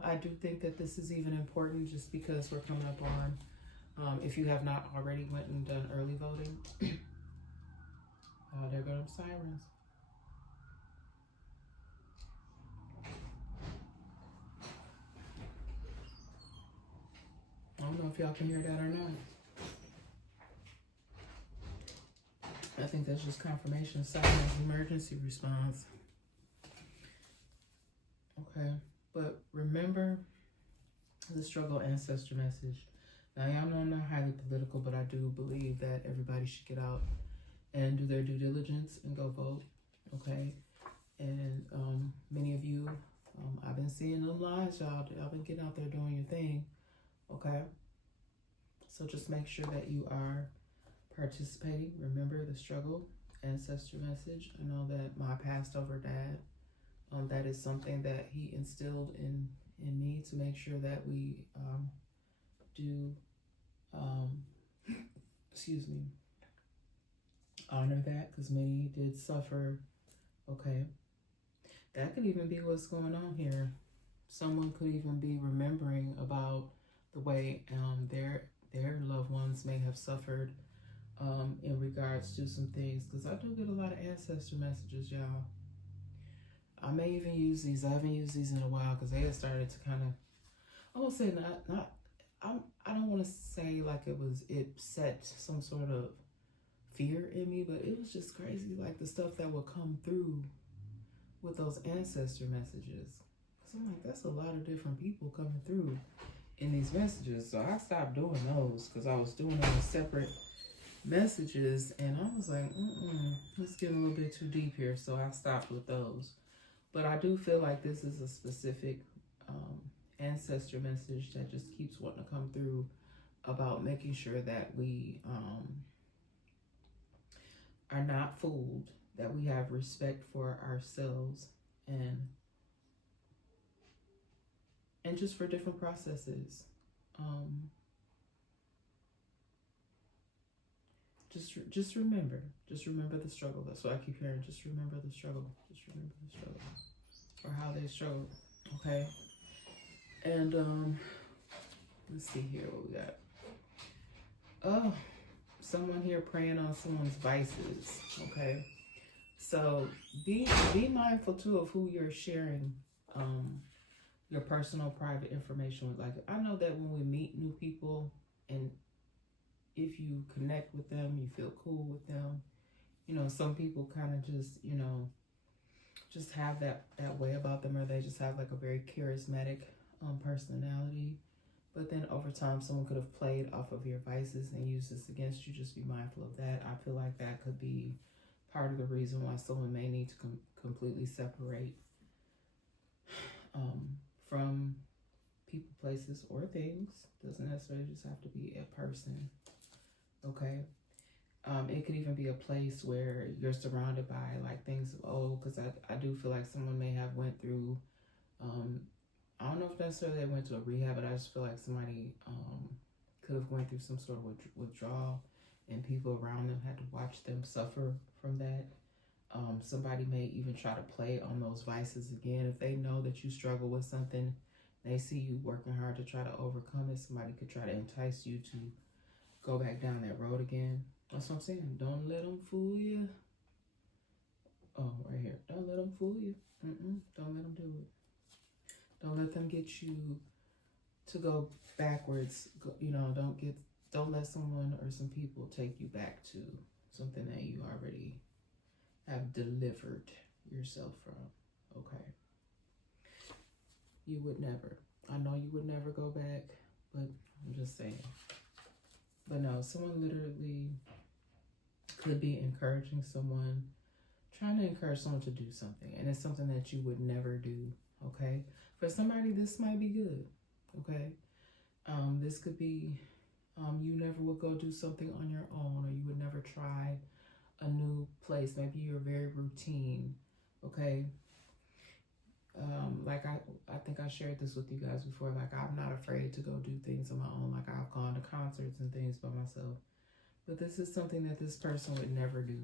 I do think that this is even important just because we're coming up on, if you have not already went and done early voting. Oh, there go them sirens. I don't know if y'all can hear that or not. I think that's just confirmation, sirens, emergency response. Okay, but remember the struggle ancestor message. Now, y'all know I'm not highly political, but I do believe that everybody should get out and do their due diligence and go vote, okay? And many of you, I've been seeing the lines, y'all. I've been getting out there doing your thing, okay? So just make sure that you are participating. Remember the struggle ancestor message. I know that my passed over dad, that is something that he instilled in me to make sure that we do, excuse me, honor that, because many did suffer, okay? That could even be what's going on here. Someone could even be remembering about the way their loved ones may have suffered in regards to some things, because I do get a lot of ancestor messages, y'all. I may even use these. I haven't used these in a while because they had started to kind of, I won't say I don't want to say like it set some sort of fear in me, but it was just crazy, like the stuff that would come through with those ancestor messages. So I'm like, that's a lot of different people coming through in these messages. So I stopped doing those because I was doing them as separate messages, and I was like, let's get a little bit too deep here. So I stopped with those. But I do feel like this is a specific ancestor message that just keeps wanting to come through about making sure that we are not fooled, that we have respect for ourselves, and just for different processes. Just remember the struggle. That's what I keep hearing. Just remember the struggle. Just remember the struggle, or how they struggled. Okay. And let's see here what we got. Oh, someone here preying on someone's vices. Okay. So be mindful too of who you're sharing your personal private information with. Like, I know that when we meet new people, and if you connect with them, you feel cool with them, you know, some people kind of just, you know, just have that way about them, or they just have like a very charismatic personality. But then over time, someone could have played off of your vices and used this against you. Just be mindful of that. I feel like that could be part of the reason why someone may need to completely separate from people, places, or things. Doesn't necessarily just have to be a person. Okay. It could even be a place where you're surrounded by like things of old, because I do feel like someone may have went through, I don't know if necessarily they went to a rehab, but I just feel like somebody could have went through some sort of withdrawal, and people around them had to watch them suffer from that. Somebody may even try to play on those vices again. If they know that you struggle with something, they see you working hard to try to overcome it, somebody could try to entice you to go back down that road again. That's what I'm saying. Don't let them fool you. Oh, right here. Don't let them fool you. Don't let them do it. Don't let them get you to go backwards. You know, don't let someone or some people take you back to something that you already have delivered yourself from. Okay. You would never. I know you would never go back, but I'm just saying. But no, someone literally could be encouraging someone, trying to encourage someone to do something, and it's something that you would never do. Okay. For somebody, this might be good. Okay. This could be, you never would go do something on your own, or you would never try a new place. Maybe you're very routine. Okay. Like I think I shared this with you guys before. Like, I'm not afraid to go do things on my own. Like, I've gone to concerts and things by myself. But this is something that this person would never do.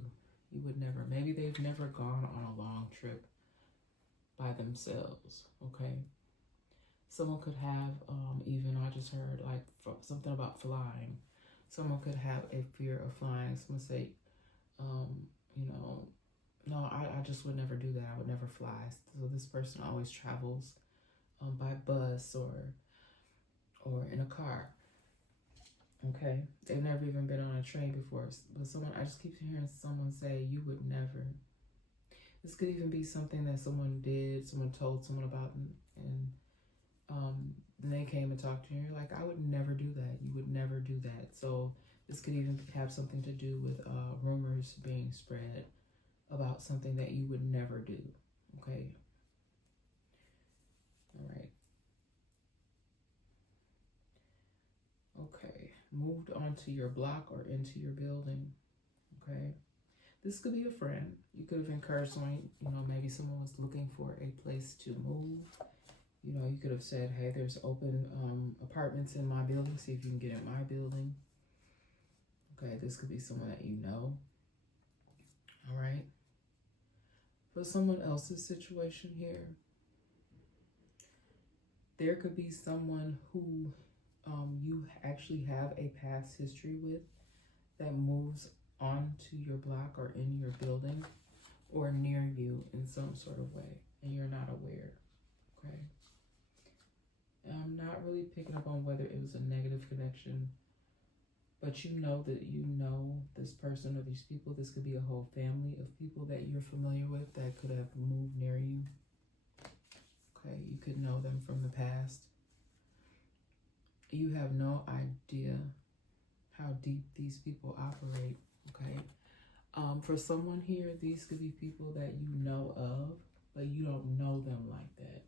You would never. Maybe they've never gone on a long trip by themselves, okay? Someone could have, even I just heard like something about flying. Someone could have a fear of flying. Someone say, you know, no, I just would never do that. I would never fly. So this person always travels by bus or in a car. Okay, they've never even been on a train before. But someone, I just keep hearing someone say, you would never. This could even be something that someone did, someone told someone about, and then they came and talked to you. You're like, I would never do that. You would never do that. So this could even have something to do with rumors being spread about something that you would never do. Okay. All right. Okay. Moved onto your block or into your building. Okay. This could be a friend. You could have encouraged someone, you know, maybe someone was looking for a place to move. You know, you could have said, hey, there's open apartments in my building. See if you can get in my building. Okay, this could be someone that you know. All right. For someone else's situation here, there could be someone who you actually have a past history with that moves onto your block or in your building or near you in some sort of way, and you're not aware. Okay. I'm not really picking up on whether it was a negative connection, but you know that you know this person or these people. This could be a whole family of people that you're familiar with that could have moved near you. Okay, you could know them from the past. You have no idea how deep these people operate. Okay, for someone here, these could be people that you know of, but you don't know them like that.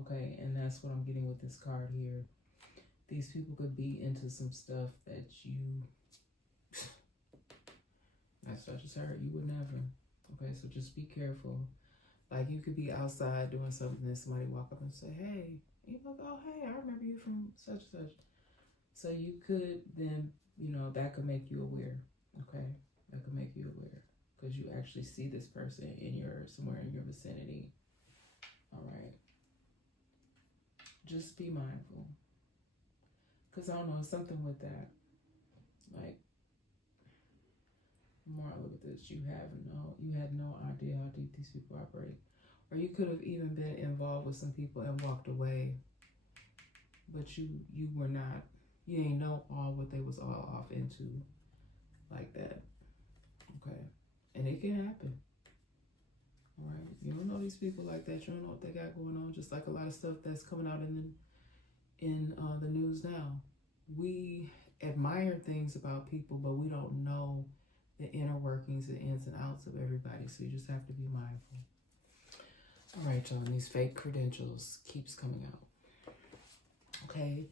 Okay, and that's what I'm getting with this card here. These people could be into some stuff that you, that's what I just heard, you would never. Okay, so just be careful. Like you could be outside doing something and somebody walk up and say, hey, you look, oh, hey, I remember you from such and such. So you could then, you know, that could make you aware. Okay, that could make you aware because you actually see this person in somewhere in your vicinity. All right. Just be mindful. Because I don't know, something with that. Like, the more I look at this, you had no idea how deep these people operate. Or you could have even been involved with some people and walked away. But you were not, you didn't know all what they was all off into like that. Okay. And it can happen. All right. You don't know these people like that. You don't know what they got going on. Just like a lot of stuff that's coming out in the news now. We admire things about people, but we don't know the inner workings and ins and outs of everybody. So you just have to be mindful. All right, y'all. These fake credentials keeps coming out. Okay.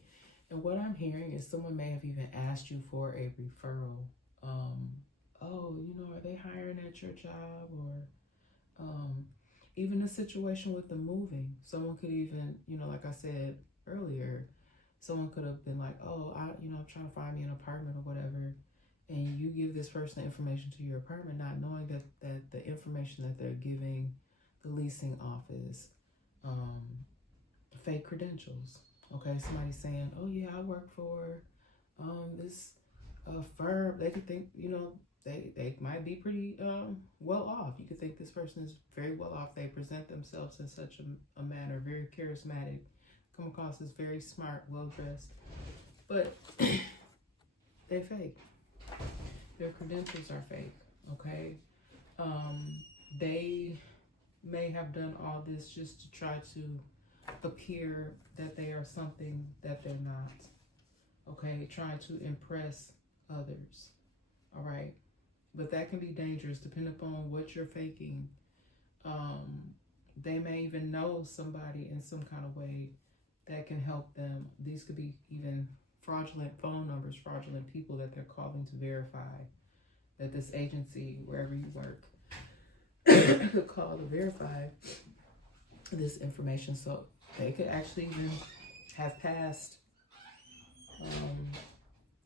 And what I'm hearing is someone may have even asked you for a referral. Oh, you know, are they hiring at your job? Or even the situation with the moving. Someone could even, you know, like I said earlier, someone could have been like, oh, I'm trying to find me an apartment or whatever. And you give this person information to your apartment, not knowing that the information that they're giving the leasing office, fake credentials. Okay, somebody's saying, oh yeah, I work for this firm. They could think, you know, they might be pretty well off. You could think this person is very well off. They present themselves in such a manner, very charismatic, come across as very smart, well dressed, but they're fake. Their credentials are fake. Okay, they may have done all this just to try to appear that they are something that they're not. Okay, trying to impress others. All right, but that can be dangerous depending upon what you're faking. They may even know somebody in some kind of way that can help them. These could be even fraudulent phone numbers, fraudulent people that they're calling to verify that this agency, wherever you work, could call to verify this information. So they could actually even have passed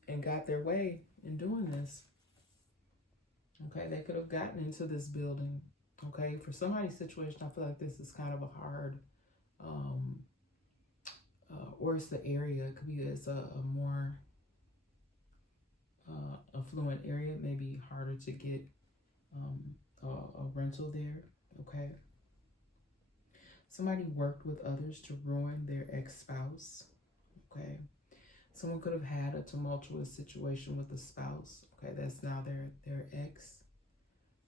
and got their way in doing this. Okay, they could have gotten into this building. Okay, for somebody's situation, I feel like this is kind of a hard, or it's the area. It could be it's a more affluent area, maybe harder to get a rental there. Okay, somebody worked with others to ruin their ex-spouse. Okay, someone could have had a tumultuous situation with a spouse. Okay, that's now their ex.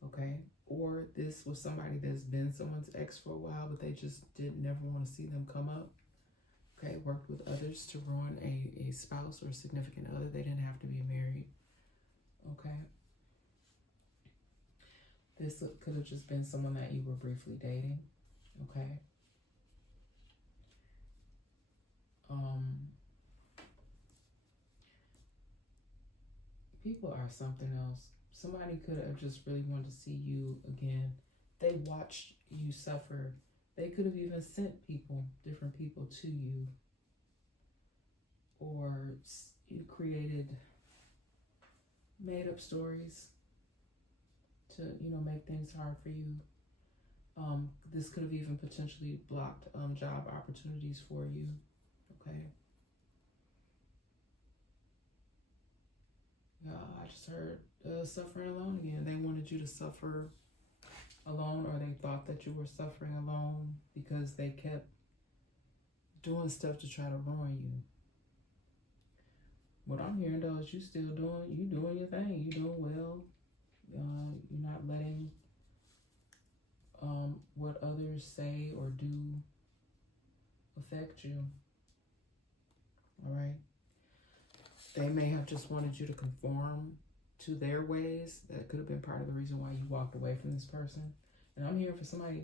Okay, or this was somebody that's been someone's ex for a while, but they just never want to see them come up. Okay, worked with others to ruin a spouse or a significant other. They didn't have to be married. Okay, this could have just been someone that you were briefly dating. Okay. People are something else. Somebody could have just really wanted to see you again. They watched you suffer. They could have even sent people, different people to you. Or you created made up stories to, make things hard for you. This could have even potentially blocked job opportunities for you. Okay. I just heard suffering alone again. They wanted you to suffer alone, or they thought that you were suffering alone because they kept doing stuff to try to ruin you. What I'm hearing though is you doing your thing. You doing well. You're not letting what others say or do affect you. All right. They may have just wanted you to conform to their ways. That could have been part of the reason why you walked away from this person. And I'm here for somebody,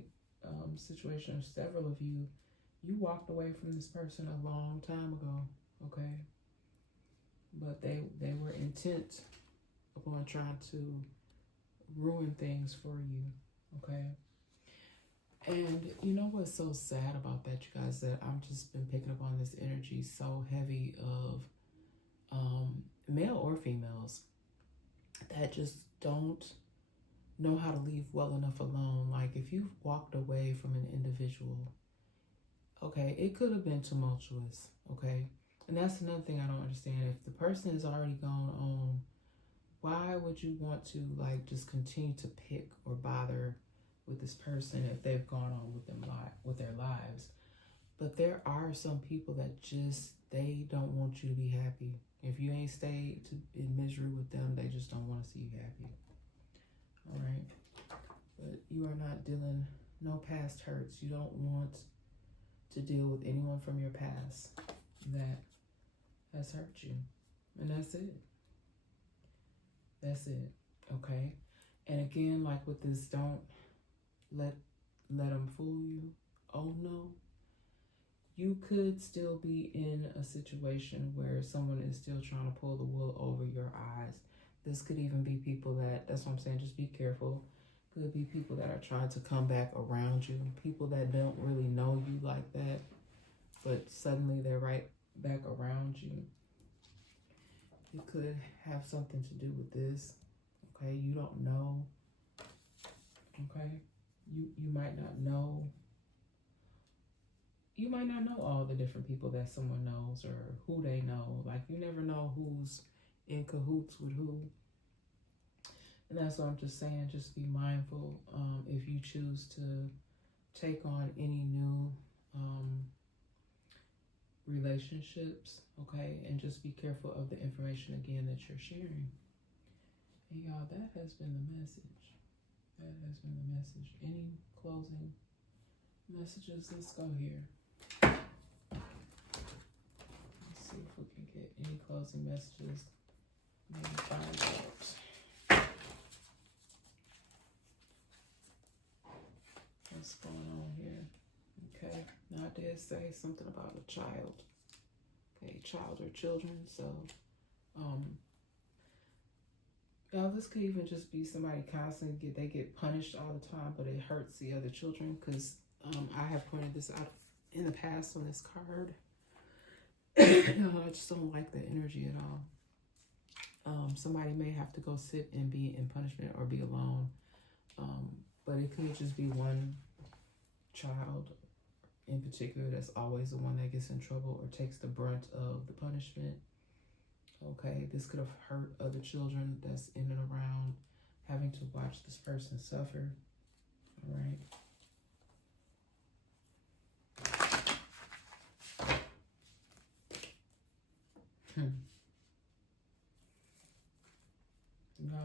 situation, several of you, you walked away from this person a long time ago, okay? But they were intent upon trying to ruin things for you, okay? And you know what's so sad about that, you guys, that I've just been picking up on this energy so heavy of male or females that just don't know how to leave well enough alone. Like if you've walked away from an individual, okay, it could have been tumultuous, okay? And that's another thing I don't understand. If the person is already gone on, why would you want to like just continue to pick or bother with this person if they've gone on with their lives? But there are some people that just, they don't want you to be happy. If you ain't stayed in misery with them, they just don't want to see you happy. All right. But you are not dealing, no past hurts. You don't want to deal with anyone from your past that has hurt you. And that's it. That's it. Okay. And again, like with this, don't let them fool you. Oh no. You could still be in a situation where someone is still trying to pull the wool over your eyes. This could even be people that's what I'm saying, just be careful. Could be people that are trying to come back around you. People that don't really know you like that, but suddenly they're right back around you. It could have something to do with this. Okay, you don't know. Okay, you might not know. You might not know all the different people that someone knows or who they know. Like you never know who's in cahoots with who. And that's what I'm just saying. Just be mindful if you choose to take on any new relationships, okay? And just be careful of the information again that you're sharing. And y'all, that has been the message. That has been the message. Any closing messages? Let's go here. Let's see if we can get any closing messages. Maybe find out what's going on here. Okay, now I did say something about a child. Okay, child or children. So, now this could even just be somebody constantly they get punished all the time, but it hurts the other children. Because I have pointed this out in the past on this card. I just don't like the energy at all. Somebody may have to go sit and be in punishment or be alone. But it could just be one child in particular that's always the one that gets in trouble or takes the brunt of the punishment. Okay, this could have hurt other children that's in and around having to watch this person suffer. All right. No,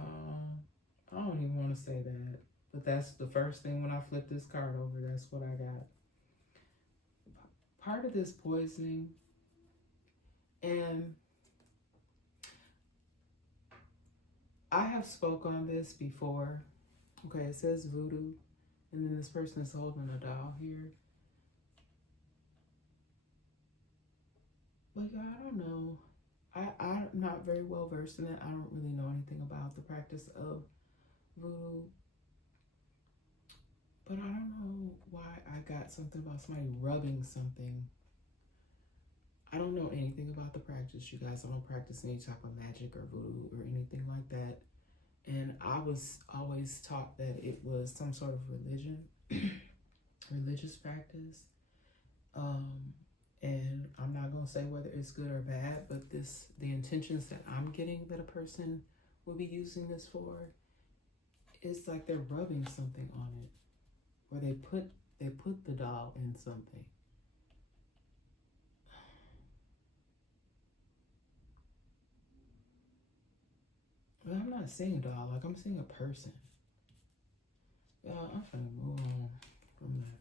I don't even want to say that. But that's the first thing when I flip this card over. That's what I got. Part of this poisoning, and I have spoke on this before. Okay, it says voodoo, and then this person is holding a doll here. But I don't know. I'm not very well versed in it. I don't really know anything about the practice of voodoo. But I don't know why I got something about somebody rubbing something. I don't know anything about the practice, you guys. I don't practice any type of magic or voodoo or anything like that. And I was always taught that it was some sort of religion, religious practice. And I'm not going to say whether it's good or bad, but the intentions that I'm getting that a person will be using this for, is like they're rubbing something on it, or they put the doll in something. But I'm not saying doll, like I'm saying a person. I'm trying to move on from that.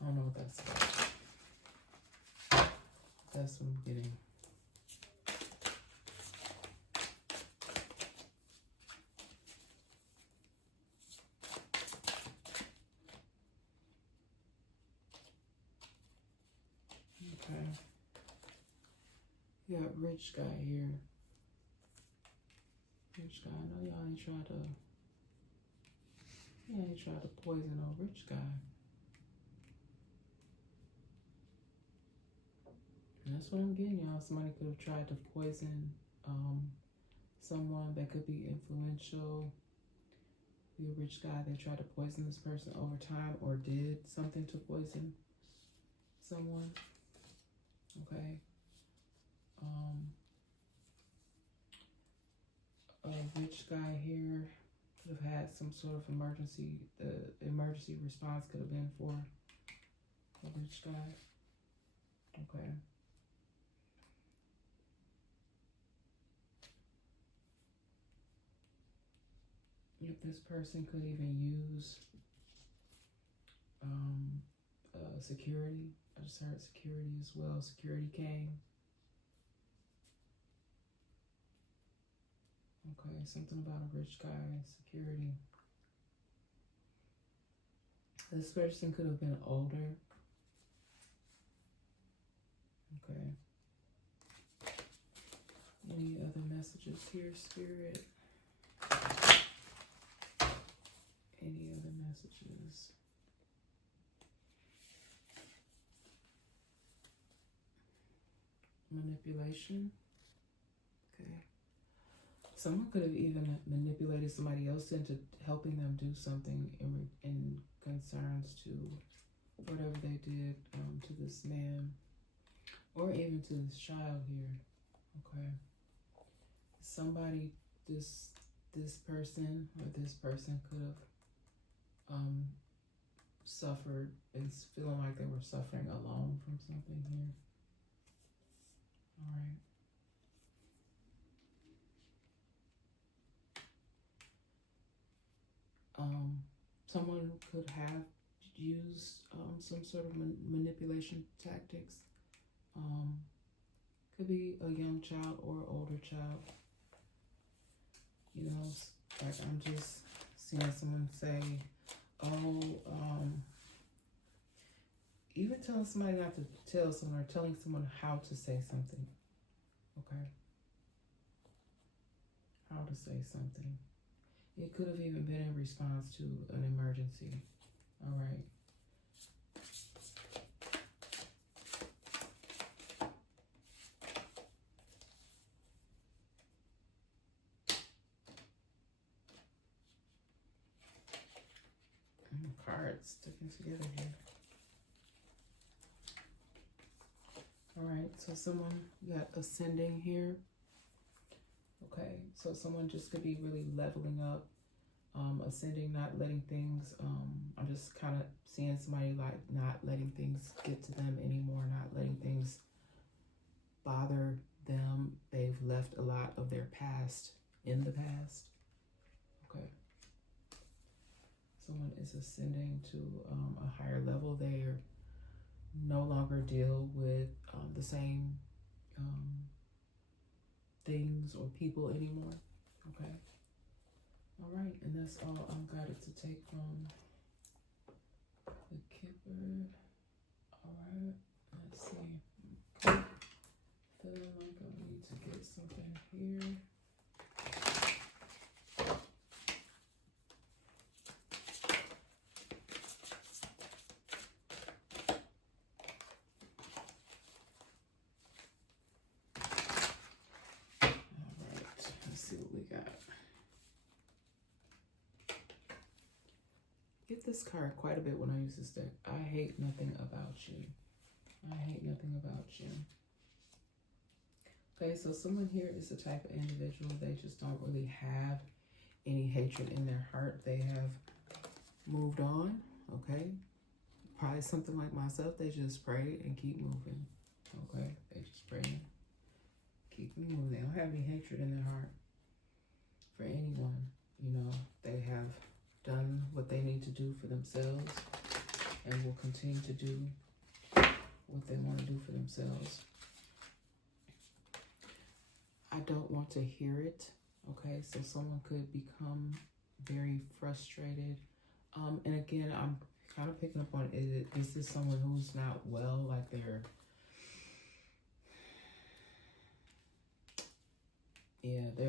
I don't know what that's about. That's what I'm getting. Okay. You got rich guy here. Rich guy. I know y'all ain't tried to poison a rich guy. And that's what I'm getting, y'all. Somebody could have tried to poison someone that could be influential. Be a rich guy that tried to poison this person over time or did something to poison someone. Okay. A rich guy here could have had some sort of emergency. The emergency response could have been for a rich guy. Okay. If this person could even use security. I just heard security as well. Security came. Okay, something about a rich guy, security. This person could have been older. Okay. Any other messages here, Spirit? Any other messages? Manipulation. Okay. Someone could have even manipulated somebody else into helping them do something in concerns to whatever they did to this man, or even to this child here. Okay. Somebody, this person or this person could have suffered and feeling like they were suffering alone from something here. All right. Someone could have used some sort of manipulation tactics. Could be a young child or older child. You know, like I'm just seeing someone say, even telling somebody not to tell someone or telling someone how to say something. Okay. How to say something. It could have even been in response to an emergency. All right. cards sticking together here. All right, so someone got ascending here. Okay, so someone just could be really leveling up, ascending, not letting things, I'm just kind of seeing somebody like not letting things get to them anymore, not letting things bother them. They've left a lot of their past in the past. Okay. Someone is ascending to a higher level. They're no longer deal with the same things or people anymore. Okay. All right, and that's all I'm guided to take from the Kipper. All right, let's see. Okay. Feeling like I need to get something here. Get this card quite a bit when I use this deck. I hate nothing about you. I hate nothing about you. Okay, so someone here is the type of individual, they just don't really have any hatred in their heart. They have moved on, okay? Probably something like myself. They just pray and keep moving, okay? They just pray and keep moving. They don't have any hatred in their heart for anyone. You know, they have done what they need to do for themselves and will continue to do what they want to do for themselves. I don't want to hear it, okay? So someone could become very frustrated. And again, I'm kind of picking up on it. Is this someone who's not well, like they're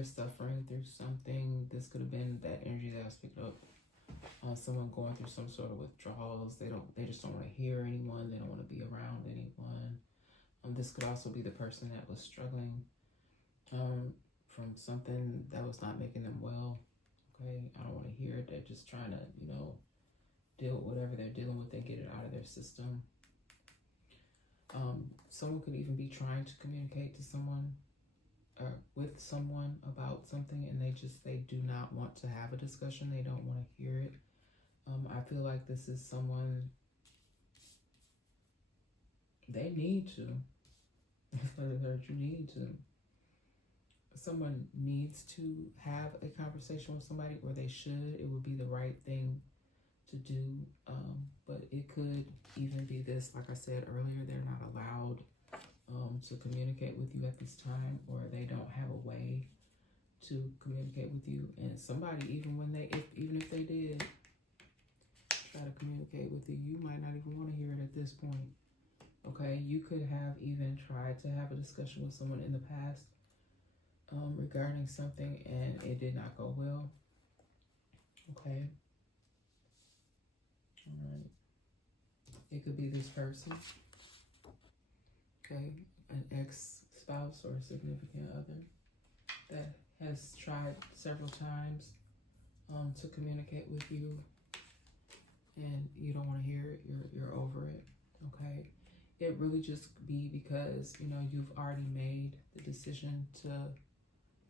suffering through something. This could have been that energy that I was picking up. Someone going through some sort of withdrawals. They just don't want to hear anyone. They don't want to be around anyone. This could also be the person that was struggling from something that was not making them well. Okay, I don't want to hear it. They're just trying to, you know, deal with whatever they're dealing with and get it out of their system. Someone could even be trying to communicate to someone or with someone about something, and they do not want to have a discussion. They don't want to hear it. I feel like this is someone, they need to. You need to. Someone needs to have a conversation with somebody, or they should. It would be the right thing to do. But it could even be this, like I said earlier, they're not allowed to communicate with you at this time, or they don't have a way to communicate with you. And somebody, even if they did try to communicate with you, you might not even want to hear it at this point. Okay, you could have even tried to have a discussion with someone in the past regarding something, and it did not go well. Okay. All right. It could be this person. Okay, an ex-spouse or a significant other that has tried several times to communicate with you, and you don't want to hear it. You're over it. Okay, it really just be because, you know, you've already made the decision to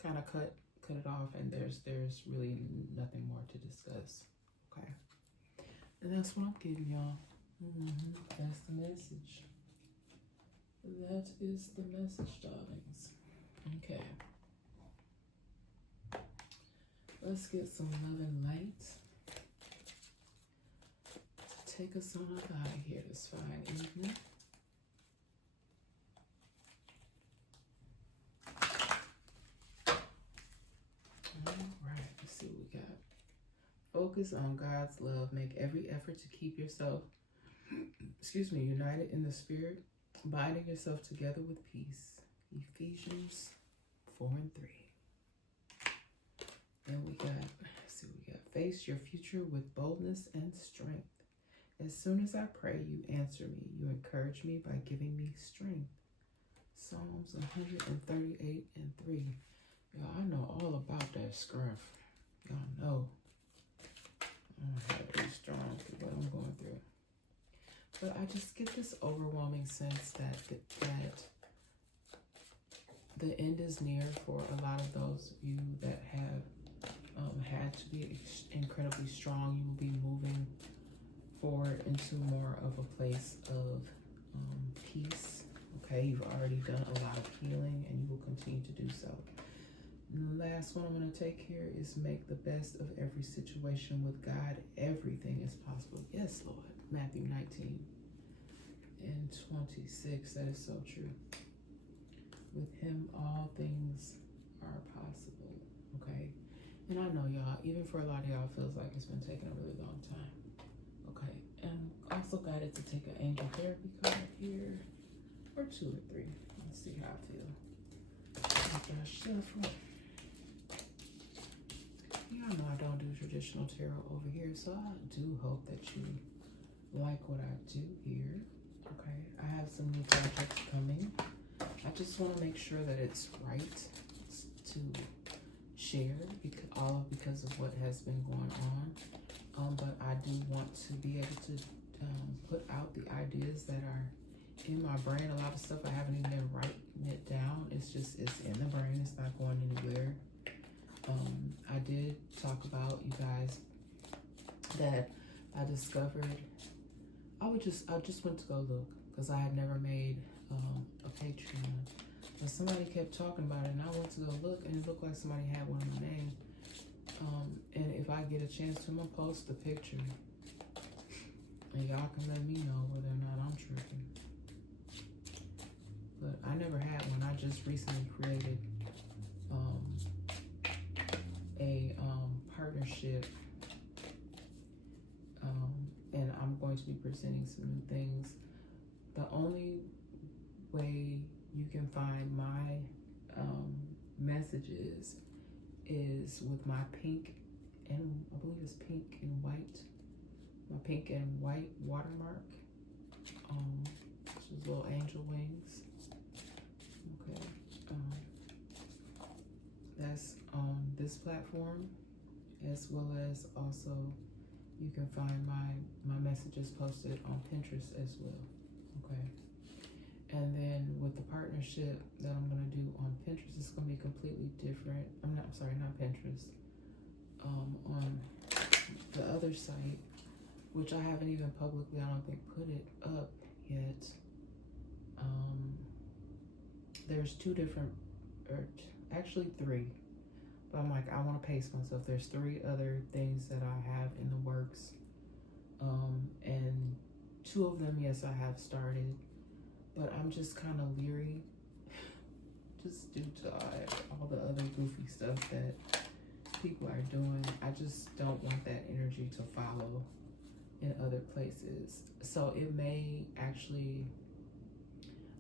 kind of cut it off, and there's really nothing more to discuss. Okay, and that's what I'm getting, y'all. That's the message. That is the message, darlings. Okay. Let's get some love and light to take us on up out of here this fine evening. Alright, let's see what we got. Focus on God's love. Make every effort to keep yourself, united in the spirit, binding yourself together with peace. Ephesians 4:3. Then we got, face your future with boldness and strength. As soon as I pray, you answer me. You encourage me by giving me strength. Psalms 138:3. Y'all, I know all about that scruff. Y'all know. I don't have to be strong to go. But I just get this overwhelming sense that the end is near for a lot of those of you that have had to be incredibly strong. You will be moving forward into more of a place of peace. Okay, you've already done a lot of healing and you will continue to do so. And the last one I'm going to take here is make the best of every situation with God. Everything is possible. Yes, Lord. Matthew 19 and 26. That is so true. With him, all things are possible. Okay. And I know y'all, even for a lot of y'all, feels like it's been taking a really long time. Okay. And also guided to take an angel therapy card here. Or 2 or 3. Let's see how I feel. After I shuffle. Y'all know I don't do traditional tarot over here, so I do hope that you like what I do here. Okay, I have some new projects coming. I just want to make sure that it's right to share, because of what has been going on. But I do want to be able to put out the ideas that are in my brain. A lot of stuff I haven't even been writing it down. It's in the brain. It's not going anywhere. I did talk about, you guys, that I discovered. I just went to go look because I had never made a Patreon. But somebody kept talking about it, and I went to go look, and it looked like somebody had one in my name. And if I get a chance to, I'm gonna post the picture, and y'all can let me know whether or not I'm tripping. But I never had one. I just recently created a partnership, and I'm going to be presenting some new things. The only way you can find my messages is with my pink and I believe it's pink and white, my pink and white watermark. Which is little angel wings. Okay. That's on this platform, as well as also you can find my messages posted on Pinterest as well. Okay. And then with the partnership that I'm going to do on Pinterest, it's going to be completely different. Not Pinterest. On the other site, which I haven't even publicly, I don't think, put it up yet. There's 2 different, or actually 3. But I'm like, I want to pace myself. There's 3 other things that I have in the works. And 2 of them, yes, I have started. But I'm just kind of leery, just due to all the other goofy stuff that people are doing. I just don't want that energy to follow in other places. So it may actually,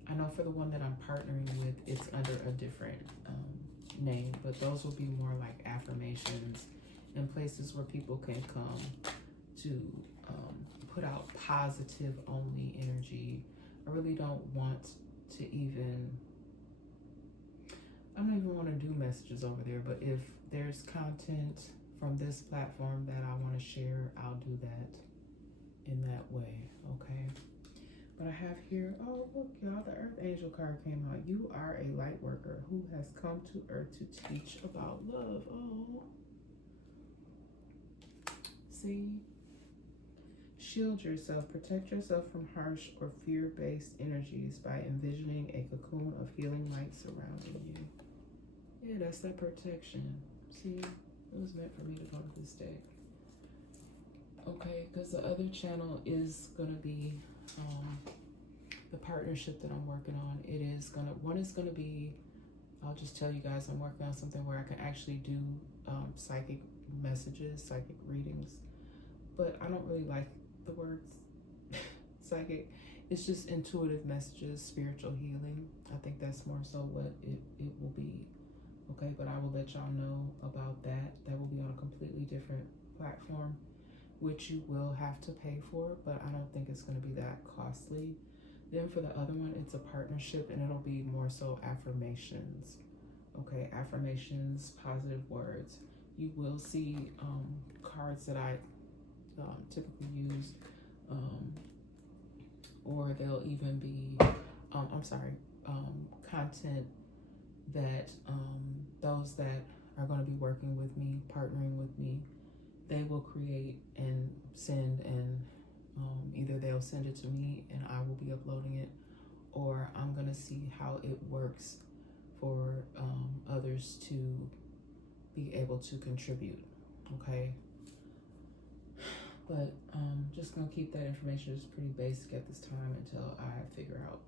I know for the one that I'm partnering with, it's under a different name, but those will be more like affirmations and places where people can come to put out positive only energy. I really don't want to I don't even want to do messages over there, but if there's content from this platform that I want to share, I'll do that in that way, okay? But I have here, oh, look, y'all, the Earth Angel card came out. You are a light worker who has come to Earth to teach about love. Oh. See? Shield yourself. Protect yourself from harsh or fear-based energies by envisioning a cocoon of healing light surrounding you. Yeah, that's that protection. See? It was meant for me to go to this deck. Okay, because the other channel is going to be the partnership that I'm working on. One is going to be, I'll just tell you guys, I'm working on something where I can actually do psychic messages, psychic readings. But I don't really like the words psychic. It's just intuitive messages, spiritual healing. I think that's more so what it will be. Okay, but I will let y'all know about that. That will be on a completely different platform, which you will have to pay for, but I don't think it's going to be that costly. Then for the other one, it's a partnership, and it'll be more so affirmations. Okay, affirmations, positive words. You will see cards that I typically use or they'll even be, content that those that are going to be working with me, partnering with me, they will create and send, and either they'll send it to me and I will be uploading it, or I'm going to see how it works for others to be able to contribute, okay? But just gonna keep that information just pretty basic at this time until I figure out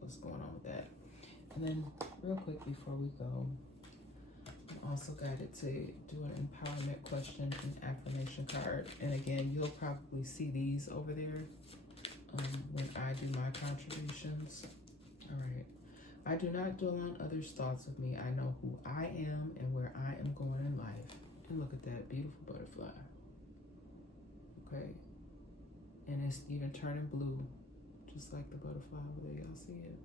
what's going on with that. And then real quick before we go, I'm also guided to do an empowerment question and affirmation card. And again, you'll probably see these over there when I do my contributions. All right. I do not dwell on others' thoughts of me. I know who I am and where I am going in life. And look at that beautiful butterfly. Okay. And it's even turning blue, just like the butterfly over there. Y'all see it?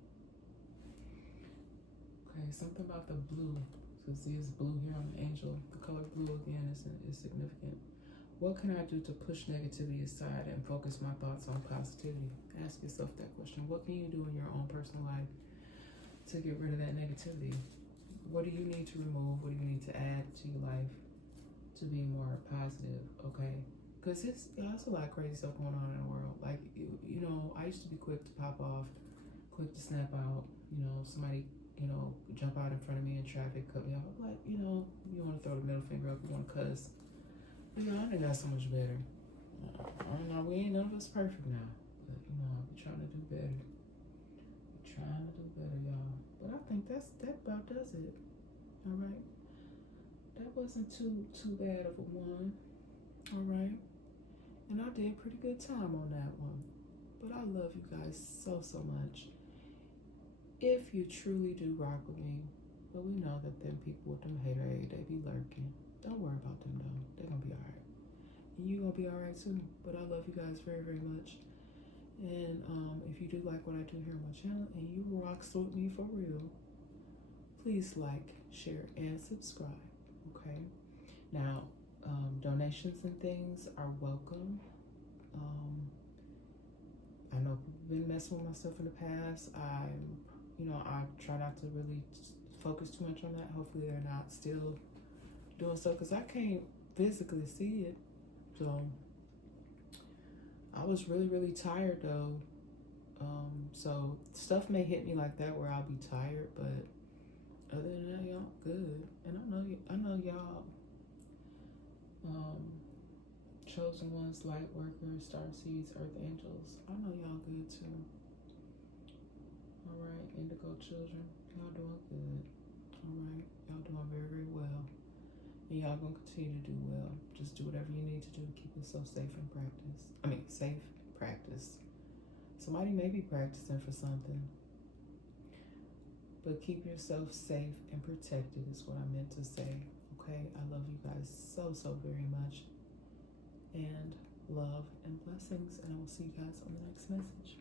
Okay, something about the blue. So see, it's blue here on the angel. The color blue again is significant. What can I do to push negativity aside and focus my thoughts on positivity? Ask yourself that question. What can you do in your own personal life to get rid of that negativity? What do you need to remove? What do you need to add to your life to be more positive? Okay, because it's a lot of crazy stuff going on in the world. Like, you know, I used to be quick to pop off, quick to snap out. You know, somebody, you know, jump out in front of me in traffic, cut me off. I'm like, you know, you want to throw the middle finger up, you want to cuss. But, you know, I think that's so much better. I don't know, we ain't none of us perfect now. But, you know, we're trying to do better. We're trying to do better, y'all. But I think that about does it. All right. That wasn't too bad of a one. All right. And I did pretty good time on that one. But I love you guys so much. If you truly do rock with me, but we know that them people with them haterade, they be lurking. Don't worry about them though. They're gonna be all right. And you gonna be all right too. But I love you guys very much. And if you do like what I do here on my channel and you rocks with me for real, please like, share, and subscribe. Okay. Now, donations and things are welcome. I know people have been messing with my stuff in the past. I try not to really focus too much on that. Hopefully they're not still doing stuff, because I can't physically see it. So I was really tired though. So stuff may hit me like that where I'll be tired, but other than that, y'all good. And I know y'all chosen ones, light workers, star seeds, earth angels. I know y'all good too. All right, indigo children, y'all doing good. All right, y'all doing very well. And y'all gonna continue to do well. Just do whatever you need to do to keep yourself safe in practice. Safe practice. Somebody may be practicing for something, but keep yourself safe and protected is what I meant to say. Okay, I love you guys so very much. And love and blessings. And I will see you guys on the next message.